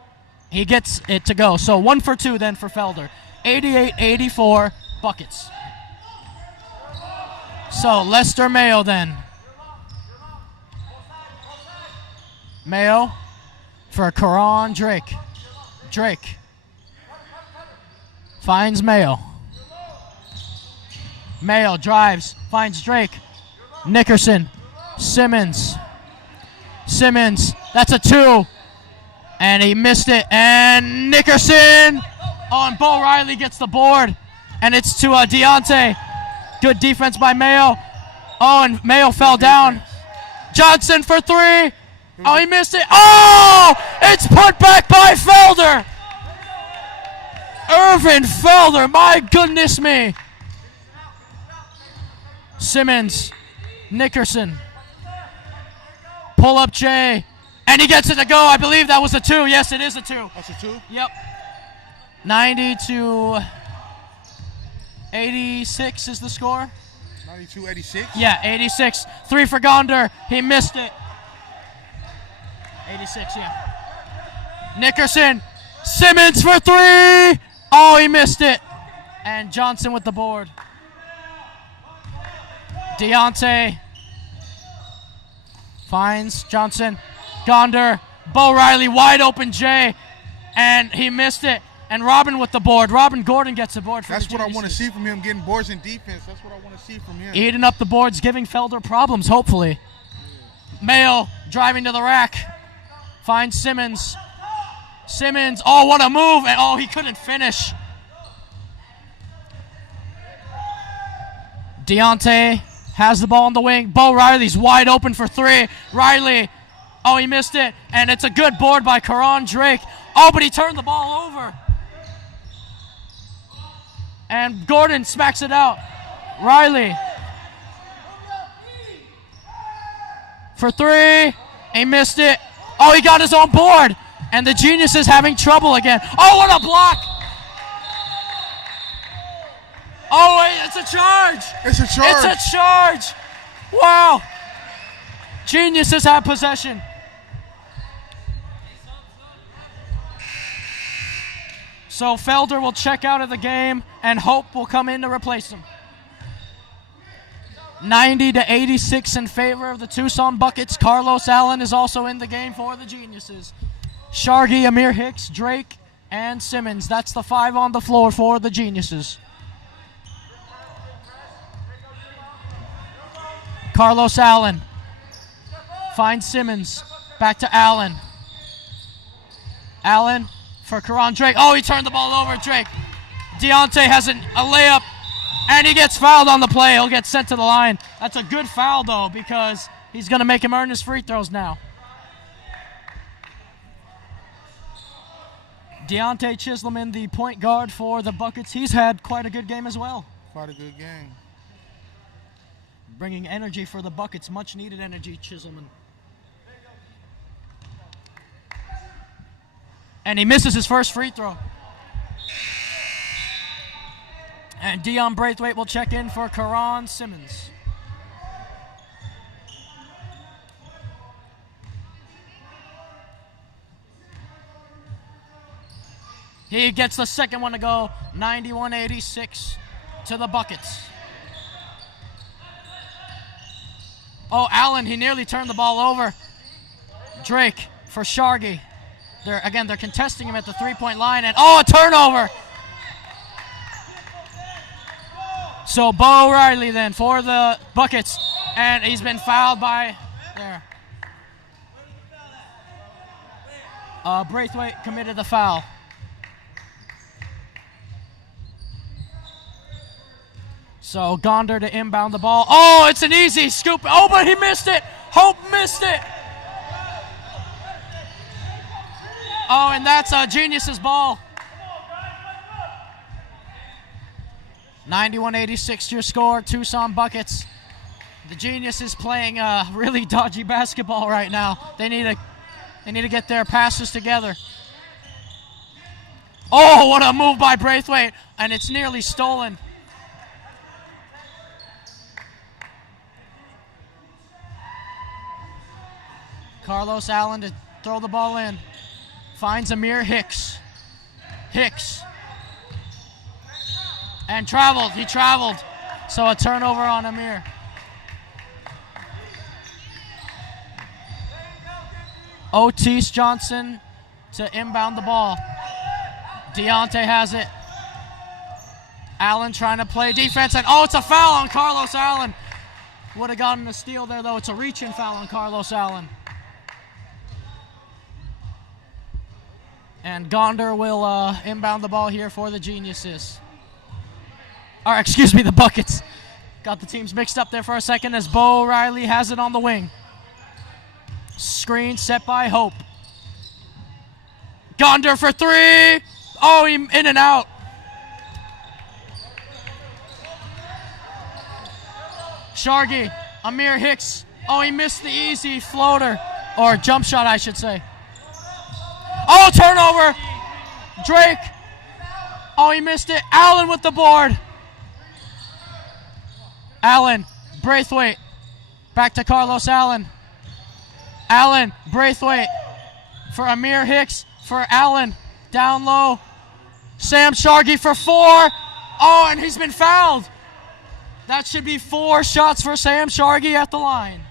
He gets it to go. So 1 for 2 then for Felder. 88-84 Buckets. So Lester Mayo then. Mayo for Corron Drake. Drake finds Mayo. Mayo drives, finds Drake. Nickerson. Simmons. That's a 2. And he missed it. And Nickerson. Oh, and Bo Reilly gets the board. And it's to Deonte. Good defense by Mayo. Oh, and Mayo fell down. Johnson for 3. Oh, he missed it. Oh! It's put back by Felder. Ervin Felder. My goodness me. Simmons. Nickerson. Pull up Jay. And he gets it to go. I believe that was a 2. Yes, it is a 2. That's a 2? Yep. 90-86 is the score. 92-86? Yeah, 86. 3 for Gonder. He missed it. 86, yeah. Nickerson. Simmons for 3. Oh, he missed it. And Johnson with the board. Deonte finds Johnson. Gonder. Bo Reilly wide open Jay. And he missed it. And Robin with the board. Robin Gordon gets the board for That's the what I want to geniuses. see from him, getting boards in defense. That's what I want to see from him. Eating up the boards, giving Felder problems, hopefully. Mayo driving to the rack. Finds Simmons. Simmons, oh, what a move. And oh, he couldn't finish. Deonte has the ball on the wing. Bo Reilly's wide open for 3. Reilly, oh, he missed it. And it's a good board by Corron Drake. Oh, but he turned the ball over. And Gordon smacks it out. Reilly for 3. He missed it. Oh, he got his own board. And the Genius is having trouble again. Oh, what a block. Oh, wait, it's a charge. It's a charge. It's a charge. Wow. Geniuses have possession. So Felder will check out of the game, and Hope will come in to replace him. 90-86 in favor of the Tucson Buckets. Carlos Allen is also in the game for the Geniuses. Sharghi, Amir Hicks, Drake, and Simmons. That's the 5 on the floor for the Geniuses. Carlos Allen finds Simmons. Back to Allen. Allen for Corron Drake. Oh, he turned the ball over. Drake. Deonte has a layup, and he gets fouled on the play. He'll get sent to the line. That's a good foul, though, because he's going to make him earn his free throws now. Deonte Chisloman, the point guard for the Buckets, he's had quite a good game as well. Quite a good game. Bringing energy for the Buckets, much needed energy, Chisloman. And he misses his first free throw. And Deon Braithwaite will check in for Qu'ran Simmons. He gets the second one to go, 91-86 to the Buckets. Oh, Allen, he nearly turned the ball over. Drake for Sharghi. They're contesting him at the three-point line, and oh, a turnover! So Bo Reilly then for the Buckets, and he's been fouled by there. Braithwaite committed the foul. So Gonder to inbound the ball. Oh, it's an easy scoop. Oh, but he missed it. Hope missed it. Oh, and that's Genius's ball. 91-86 your score, Tucson Buckets. The Genius is playing really dodgy basketball right now. They need to get their passes together. Oh, what a move by Braithwaite, and it's nearly stolen. Carlos Allen to throw the ball in. Finds Amir Hicks. Hicks. And traveled. He traveled. So a turnover on Amir. Oteese Johnson to inbound the ball. Deonte has it. Allen trying to play defense. And oh, it's a foul on Carlos Allen. Would have gotten a steal there, though. It's a reach-in foul on Carlos Allen. And Gonder will inbound the ball here for the Geniuses. Or, excuse me, the Buckets. Got the teams mixed up there for a second as Bo Reilly has it on the wing. Screen set by Hope. Gonder for three. Oh, he in and out. Sharghi, Amir Hicks. Oh, he missed the easy floater. Or jump shot, I should say. Oh, turnover. Drake. Oh, he missed it. Allen with the board. Allen, Braithwaite. Back to Carlos Allen. Allen, Braithwaite. For Amir Hicks. For Allen. Down low. Sam Sharghi for four. Oh, and he's been fouled. That should be 4 shots for Sam Sharghi at the line.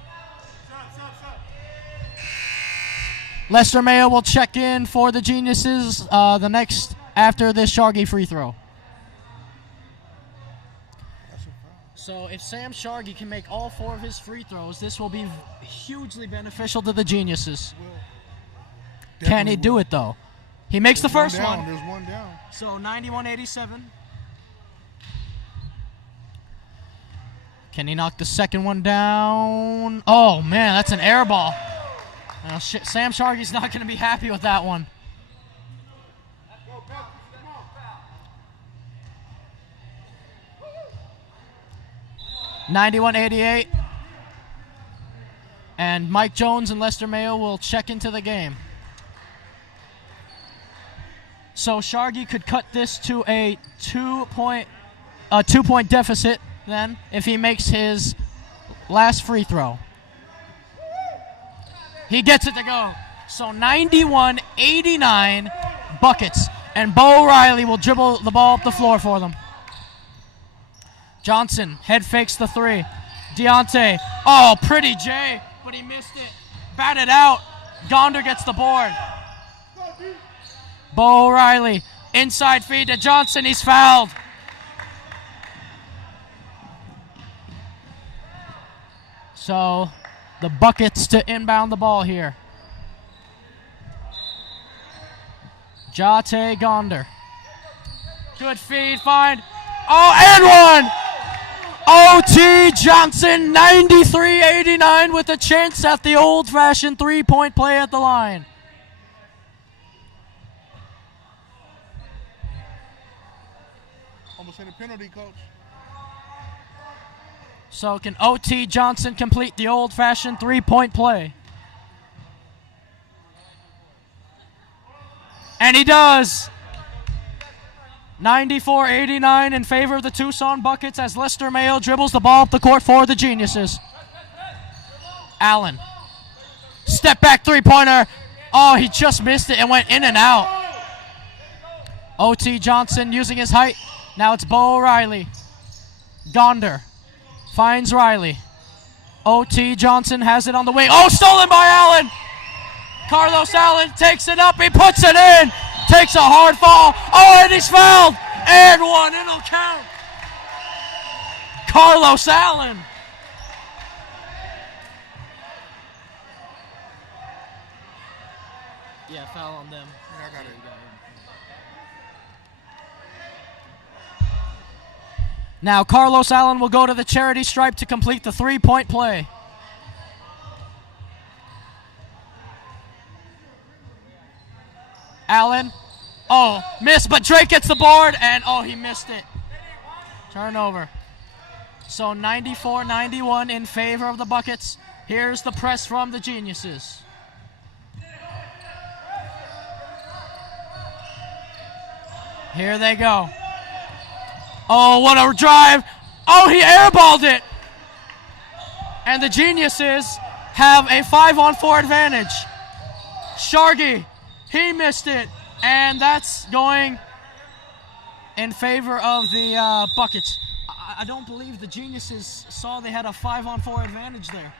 Lester Mayo will check in for the Geniuses the next after this Sharghi free throw. So if Sam Sharghi can make all 4 of his free throws, this will be hugely beneficial to the Geniuses. Can he do it, though? He makes the first one. There's one down. So 91-87. Can he knock the second one down? Oh, man, that's an air ball. Sam Sharghi's not going to be happy with that one. (91-88), and Mike Jones and Lester Mayo will check into the game. So Sharghi could cut this to a two-point deficit then if he makes his last free throw. He gets it to go. So 91-89 Buckets, and Bo Reilly will dribble the ball up the floor for them. Johnson head fakes the three. Deonte, oh, pretty J, but he missed it. Batted out. Gonder gets the board. Bo Reilly, inside feed to Johnson. He's fouled. So the Buckets to inbound the ball here. Jatai Gonder. Good feed, fine. Oh, and one! Oteese Johnson, 93-89 with a chance at the old-fashioned three-point play at the line. Almost hit a penalty, coach. So can Oteese Johnson complete the old-fashioned three-point play? And he does. 94-89 in favor of the Tucson Buckets as Lester Mayo dribbles the ball up the court for the Geniuses. Allen. Step back three-pointer. Oh, he just missed it and went in and out. Oteese Johnson using his height. Now it's Bo Reilly. Gonder finds Reilly. Oteese Johnson has it on the wing. Oh, stolen by Allen. Carlos Allen takes it up. He puts it in. Takes a hard fall. Oh, and he's fouled. And one. It'll count. Carlos Allen. Yeah, foul on them. Yeah, I got it. Now Carlos Allen will go to the charity stripe to complete the 3-point play. Allen. Oh, missed, but Drake gets the board, and he missed it. Turnover. So 94-91 in favor of the Buckets. Here's the press from the Geniuses. Here they go. Oh, what a drive. Oh, he airballed it. And the Geniuses have a 5-on-4 advantage. Sharghi, he missed it. And that's going in favor of the Buckets. I don't believe the Geniuses saw they had a 5-on-4 advantage there.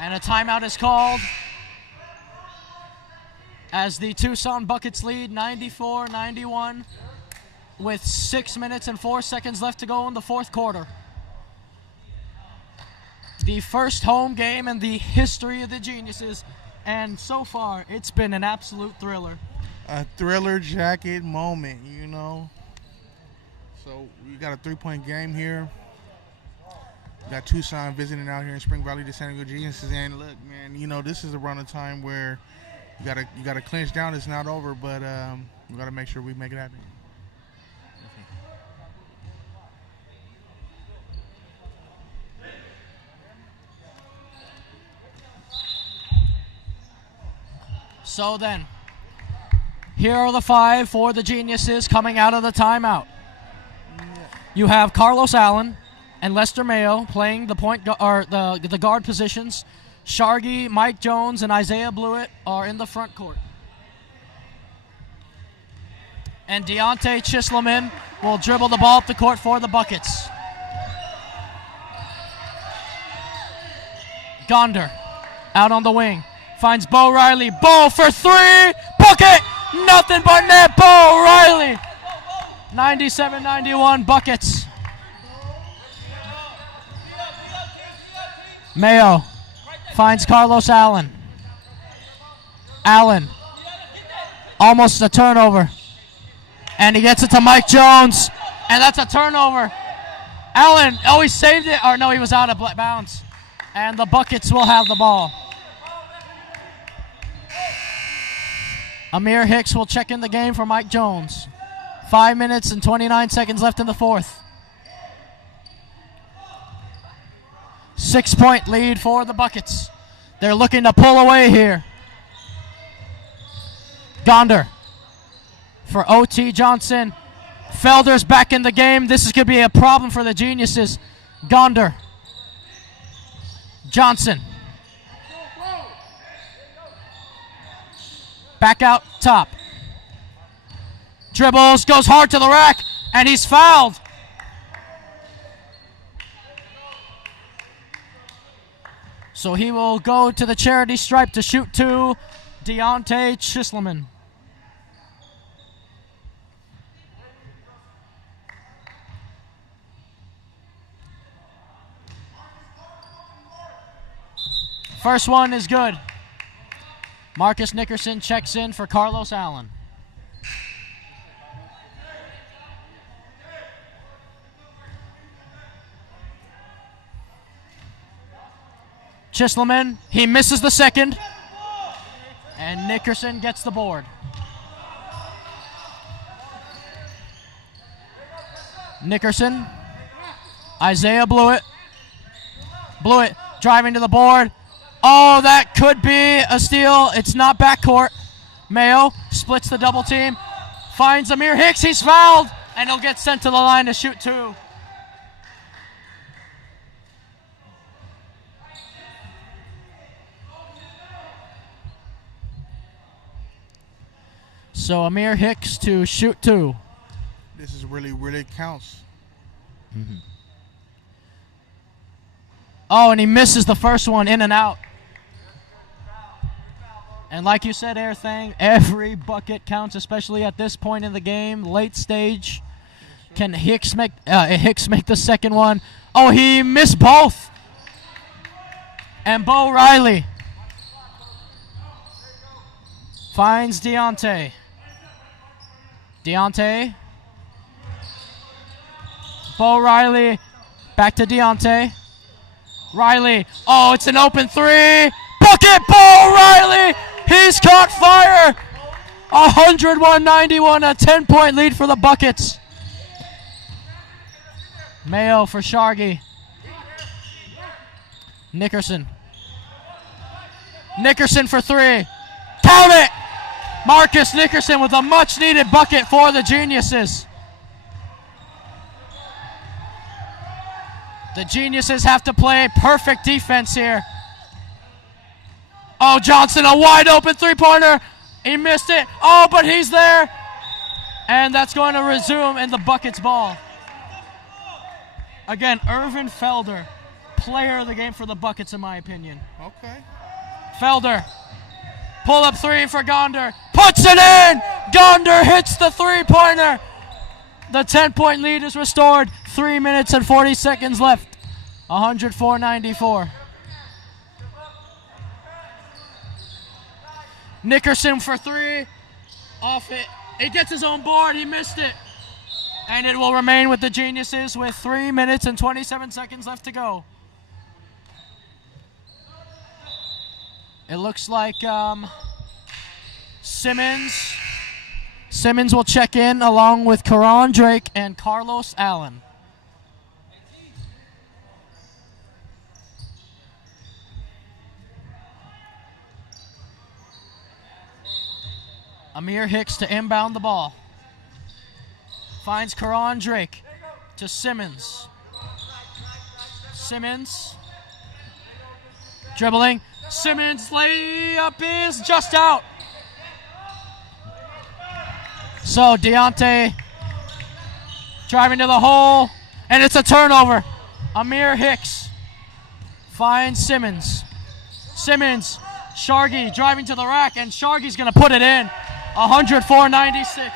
And a timeout is called as the Tucson Buckets lead 94-91 with 6 minutes and 4 seconds left to go in the fourth quarter. The first home game in the history of the Geniuses, and so far it's been an absolute thriller. A thriller jacket moment, you know. So we got a 3-point game here. We got Tucson visiting out here in Spring Valley, the San Diego Geniuses, and look, man, you know, this is around the time where you gotta clinch down. It's not over, but we gotta make sure we make it happen. So then, here are the 5 for the Geniuses coming out of the timeout. You have Carlos Allen and Lester Mayo playing the the guard positions. Sharghi, Mike Jones, and Isaiah Bluitt are in the front court. And Deonte Chisloman will dribble the ball up the court for the Buckets. Gonder out on the wing. Finds Bo Reilly. Bo for 3. Bucket! Nothing but net. Bo Reilly. 97-91 Buckets. Mayo finds Carlos Allen. Allen. Almost a turnover. And he gets it to Mike Jones. And that's a turnover. Allen, he saved it. Or no, he was out of bounds. And the Buckets will have the ball. Amir Hicks will check in the game for Mike Jones. 5 minutes and 29 seconds left in the fourth. 6-point lead for the Buckets. They're looking to pull away here. Gonder for Oteese Johnson. Felder's back in the game. This is going to be a problem for the Geniuses. Gonder. Johnson. Back out top. Dribbles, goes hard to the rack, and he's fouled. So he will go to the charity stripe to shoot 2. Deonte Chisloman. First one is good. Marcus Nickerson checks in for Carlos Allen. Chisloman, he misses the second. And Nickerson gets the board. Nickerson. Isaiah Bluitt. Bluitt driving to the board. Oh, that could be a steal. It's not backcourt. Mayo splits the double team. Finds Amir Hicks. He's fouled. And he'll get sent to the line to shoot 2. So Amir Hicks to shoot 2. This is really counts. Mm-hmm. Oh, and he misses the first one, in and out. And like you said, Airthang, every bucket counts, especially at this point in the game, late stage. Can Hicks make the second one? Oh, he missed both. And Bo Reilly finds Deonte. Deonte. Reilly. Back to Deonte. Reilly. Oh, it's an open three. Bucket, Reilly. He's caught fire. 101-91, a 10-point lead for the Buckets. Mayo for Sharghi. Nickerson. Nickerson for three. Count it! Marcus Nickerson with a much-needed bucket for the Geniuses. The Geniuses have to play perfect defense here. Oh, Johnson, a wide-open three-pointer. He missed it. Oh, but he's there. And that's going to resume in the Buckets ball. Again, Ervin Felder, player of the game for the Buckets, in my opinion. Okay. Felder, pull-up three for Gonder. Puts it in! Gonder hits the three-pointer. The 10-point lead is restored. 3 minutes and 40 seconds left. 104-94. Nickerson for three. Off it. He gets his own board. He missed it. And it will remain with the Geniuses with 3 minutes and 27 seconds left to go. It looks like Simmons will check in along with Corron Drake and Carlos Allen. Amir Hicks to inbound the ball. Finds Corron Drake to Simmons. Simmons. Dribbling. Simmons' layup is just out. So Deonte driving to the hole, and it's a turnover. Amir Hicks finds Simmons. Simmons, Sharghi driving to the rack, and Sharghi's going to put it in. 104-96.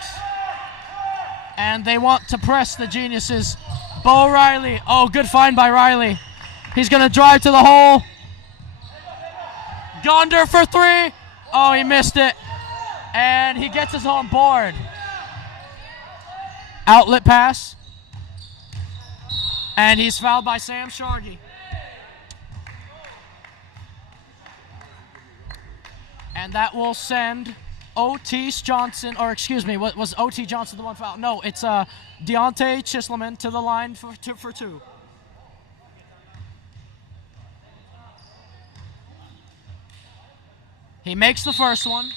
And they want to press the Geniuses. Reilly. Oh, good find by Reilly. He's going to drive to the hole. Gonder for three. Oh, he missed it. And he gets his own board. Outlet pass. And he's fouled by Sam Sharghi. And that will send Oteese Johnson, or excuse me, was Oteese Johnson the one foul? No, it's Deonte Chisloman to the line for two. He makes the first one.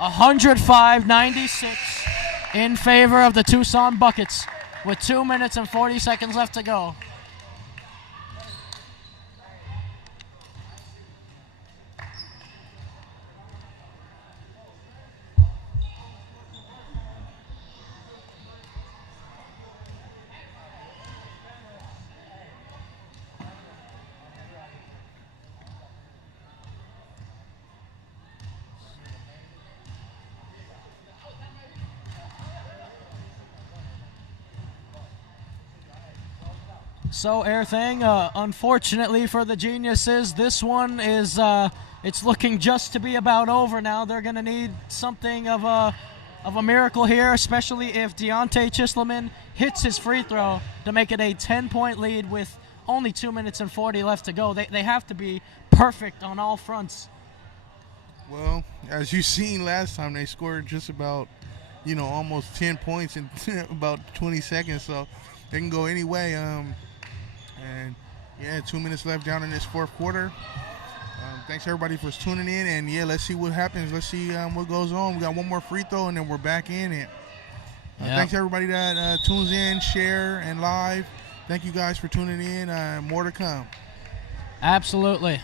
105-96 in favor of the Tucson Buckets with 2 minutes and 40 seconds left to go. So Airthang, unfortunately for the Geniuses, this one is it's looking just to be about over now. They're going to need something of a miracle here, especially if Deonte Chisloman hits his free throw to make it a 10-point lead with only 2 minutes and 40 left to go. They have to be perfect on all fronts. Well, as you seen last time, they scored just about, almost 10 points in about 20 seconds, so they can go any way. And, 2 minutes left down in this fourth quarter. Thanks, everybody, for tuning in. And, let's see what happens. Let's see what goes on. We got one more free throw, and then we're back in it. Thanks, everybody that tunes in, share, and live. Thank you guys for tuning in. More to come. Absolutely.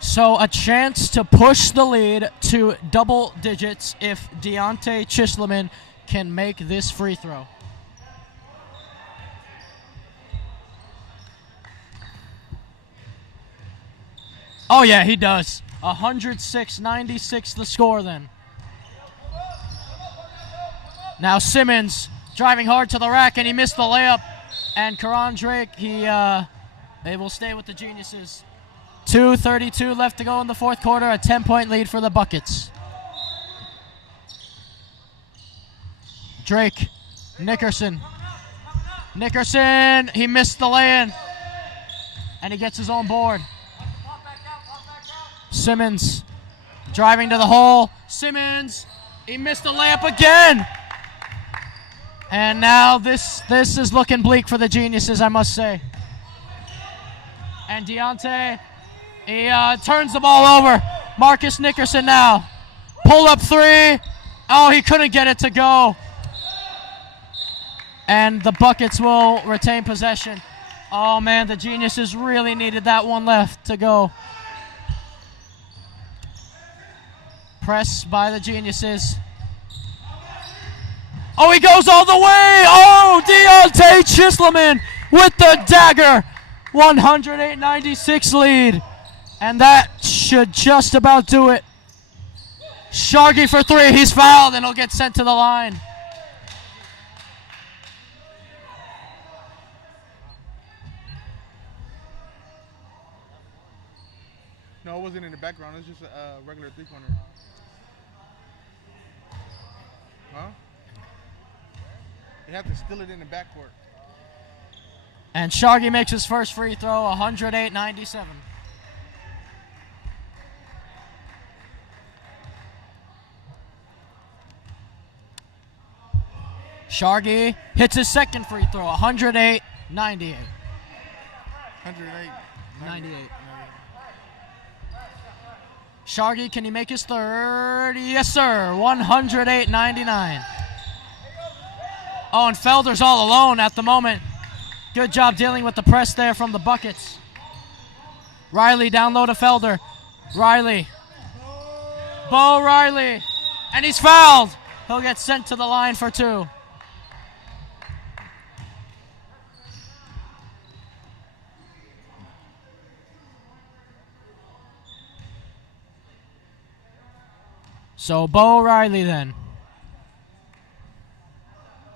So a chance to push the lead to double digits if Deonte Chisloman can make this free throw. Oh, yeah, he does. 106-96 the score then. Now Simmons driving hard to the rack, and he missed the layup. And Corron Drake, they will stay with the Geniuses. 2:32 left to go in the fourth quarter, a 10-point lead for the Buckets. Drake, Nickerson. Nickerson, he missed the lay-in, and he gets his own board. Simmons driving to the hole. Simmons, he missed the layup again. And now this is looking bleak for the Geniuses, I must say. And Deonte, he turns the ball over. Marcus Nickerson now. Pull up three. Oh, he couldn't get it to go. And the Buckets will retain possession. Oh, man, the Geniuses really needed that one left to go. Press by the Geniuses. Oh, he goes all the way. Oh, Deonte Chisloman with the dagger. 108-96 lead. And that should just about do it. Sharghi for three. He's fouled and he'll get sent to the line. No, it wasn't in the background. It's just a regular three-pointer. Huh? You have to steal it in the backcourt. And Sharghi makes his first free throw, 108-97. Sharghi hits his second free throw, 108-98. 108. 98. Sharghi, can he make his third? Yes, sir. 108-99. Oh, and Felder's all alone at the moment. Good job dealing with the press there from the Buckets. Reilly down low to Felder. Reilly. Bo Reilly. And he's fouled. He'll get sent to the line for two. So Bo Reilly then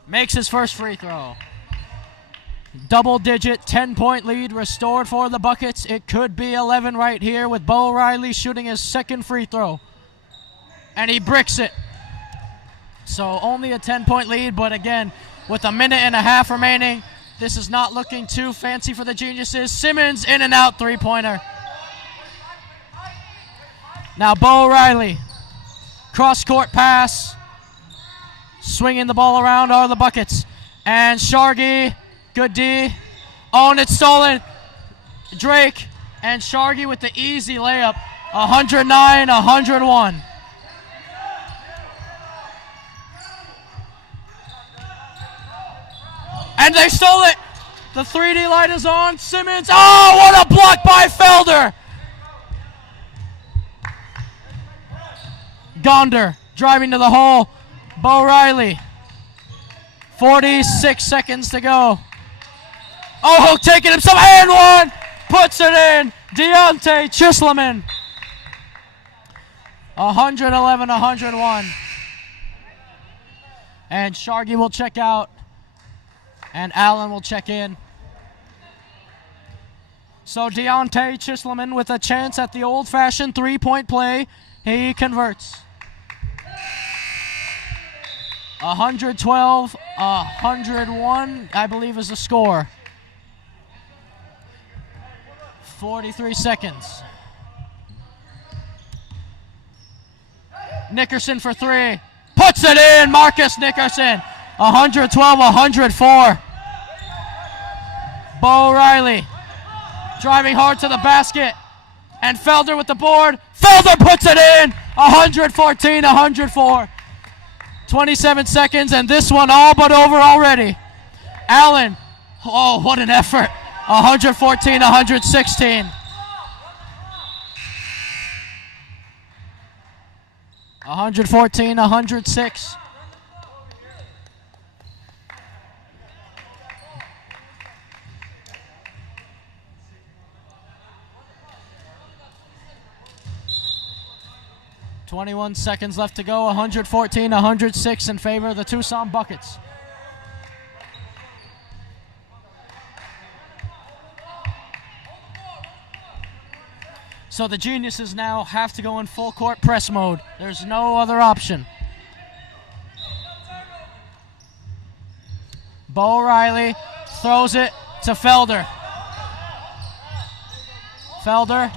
makes his first free throw. Double-digit 10-point lead restored for the Buckets. It could be 11 right here with Bo Reilly shooting his second free throw. And he bricks it. So only a 10-point lead, but again, with a minute and a half remaining, this is not looking too fancy for the Geniuses. Simmons in and out three-pointer. Now Bo Reilly. Cross-court pass. Swinging the ball around are the Buckets. And Sharghi, good D. Oh, and it's stolen. Drake and Sharghi with the easy layup. 109-101. And they stole it. The 3D light is on. Simmons. Oh, what a block by Felder. Gonder driving to the hole. Bo Reilly. 46 seconds to go. Oh, Hook taking him some and one. Puts it in. Deonte Chisloman. 111-101. And Sharghi will check out. And Allen will check in. So Deonte Chisloman with a chance at the old-fashioned three-point play. He converts. 112-101, I believe, is the score. 43 seconds. Nickerson for three. Puts it in, Marcus Nickerson. 112-104. Bo Reilly driving hard to the basket. And Felder with the board. Felder puts it in. 114-104. 27 seconds, and this one all but over already. Allen. Oh, what an effort. 114-116. 114-106. .21 seconds left to go. 114-106 in favor of the Tucson Buckets. So the Geniuses now have to go in full court press mode. There's no other option. Bo Reilly throws it to Felder. Felder.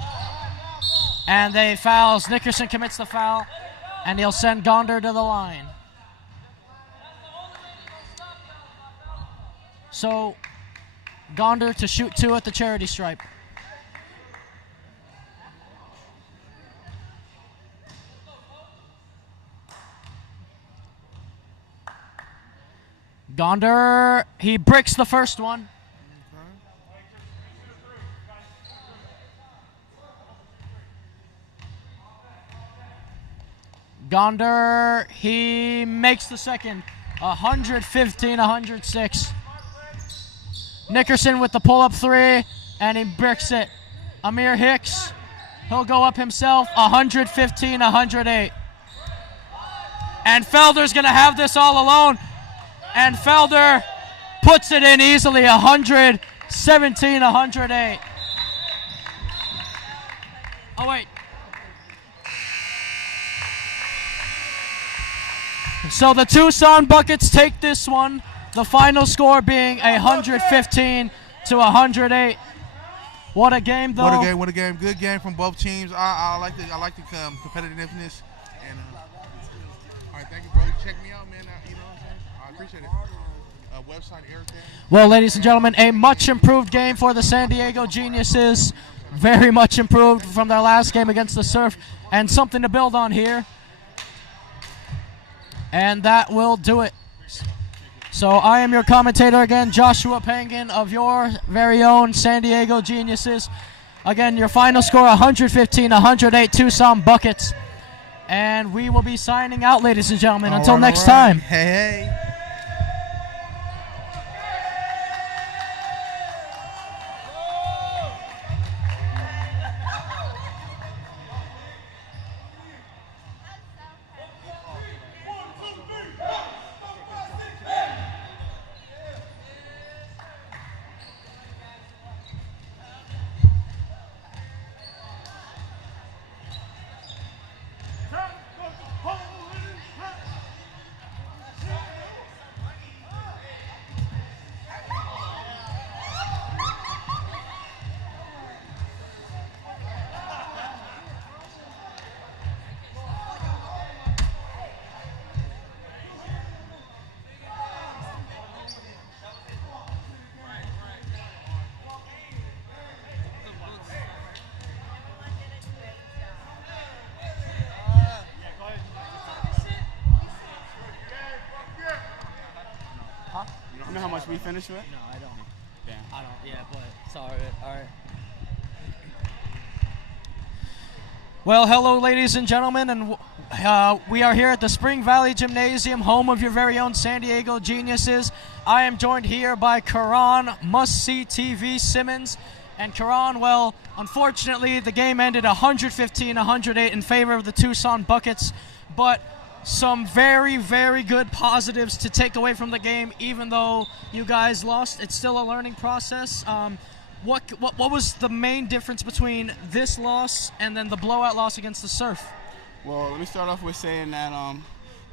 And they fouls. Nickerson commits the foul. And he'll send Gonder to the line. So Gonder to shoot 2 at the charity stripe. Gonder, he bricks the first one. Gonder, he makes the second. 115-106. Nickerson with the pull-up 3, and he bricks it. Amir Hicks, he'll go up himself. 115-108. And Felder's going to have this all alone. And Felder puts it in easily, 117-108. Oh, wait. So the Tucson Buckets take this one, the final score being 115-108. What a game, though. What a game. Good game from both teams. I like the competitiveness. And all right, thank you, brother. Check me out, man. You know what I'm saying? I appreciate it. Website, Airthang. Well, ladies and gentlemen, a much improved game for the San Diego Geniuses. Very much improved from their last game against the Surf, and something to build on here. And that will do it. So I am your commentator again, Joshua Pangan of your very own San Diego Geniuses. Again, your final score, 115-108 Tucson Buckets. And we will be signing out, ladies and gentlemen. Until next time. Hey. You know how much we finished with? No, I don't. Damn. I don't, yeah, but it's all right. Well, hello, ladies and gentlemen, and we are here at the Spring Valley Gymnasium, home of your very own San Diego Geniuses. I am joined here by Qu'ran, must-see TV Simmons. And Qu'ran, well, unfortunately, the game ended 115-108 in favor of the Tucson Buckets, but some very, very good positives to take away from the game. Even though you guys lost, it's still a learning process. What was the main difference between this loss and then the blowout loss against the Surf? Well, let me start off with saying that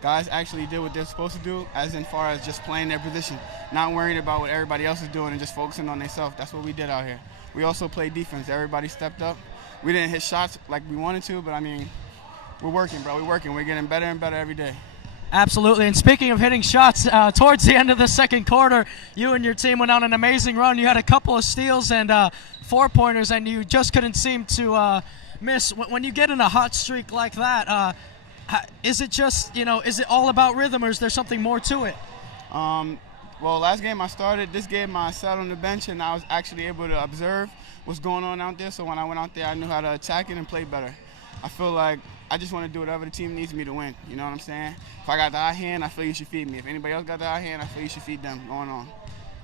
guys actually did what they're supposed to do, as in far as just playing their position, not worrying about what everybody else is doing and just focusing on themselves. That's what we did out here. We also played defense. Everybody stepped up. We didn't hit shots like we wanted to, but I mean, we're working, bro. We're working. We're getting better and better every day. Absolutely. And speaking of hitting shots, towards the end of the second quarter, you and your team went on an amazing run. You had a couple of steals and 4-pointers, and you just couldn't seem to miss. When you get in a hot streak like that, is it just, is it all about rhythm, or is there something more to it? Well, last game I started. This game I sat on the bench, and I was actually able to observe what's going on out there. So when I went out there, I knew how to attack it and play better. I feel like I just want to do whatever the team needs me to win. You know what I'm saying? If I got the high hand, I feel you should feed me. If anybody else got the high hand, I feel you should feed them. Going on.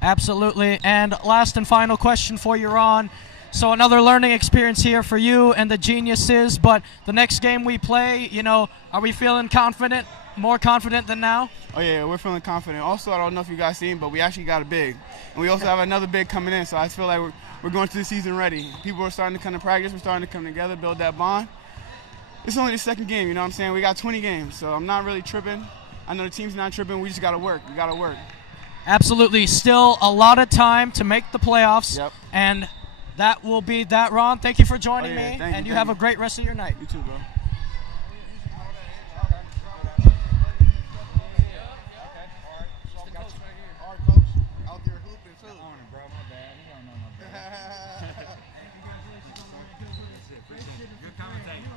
Absolutely. And last and final question for you, Ron. So another learning experience here for you and the Geniuses, but the next game we play, are we feeling confident more confident than now? Oh yeah, we're feeling confident. Also, I don't know if you guys seen, but we actually got a big, and we also have another big coming in. So I feel like we're going to the season ready. People are starting to come to practice. We're starting to come together, build that bond. It's only the second game, you know what I'm saying? We got 20 games, so I'm not really tripping. I know the team's not tripping. We just got to work. We got to work. Absolutely. Still a lot of time to make the playoffs. Yep. And that will be that, Ron. Thank you for joining me. Thank and you have a great rest of your night. You too, bro. Good commentating.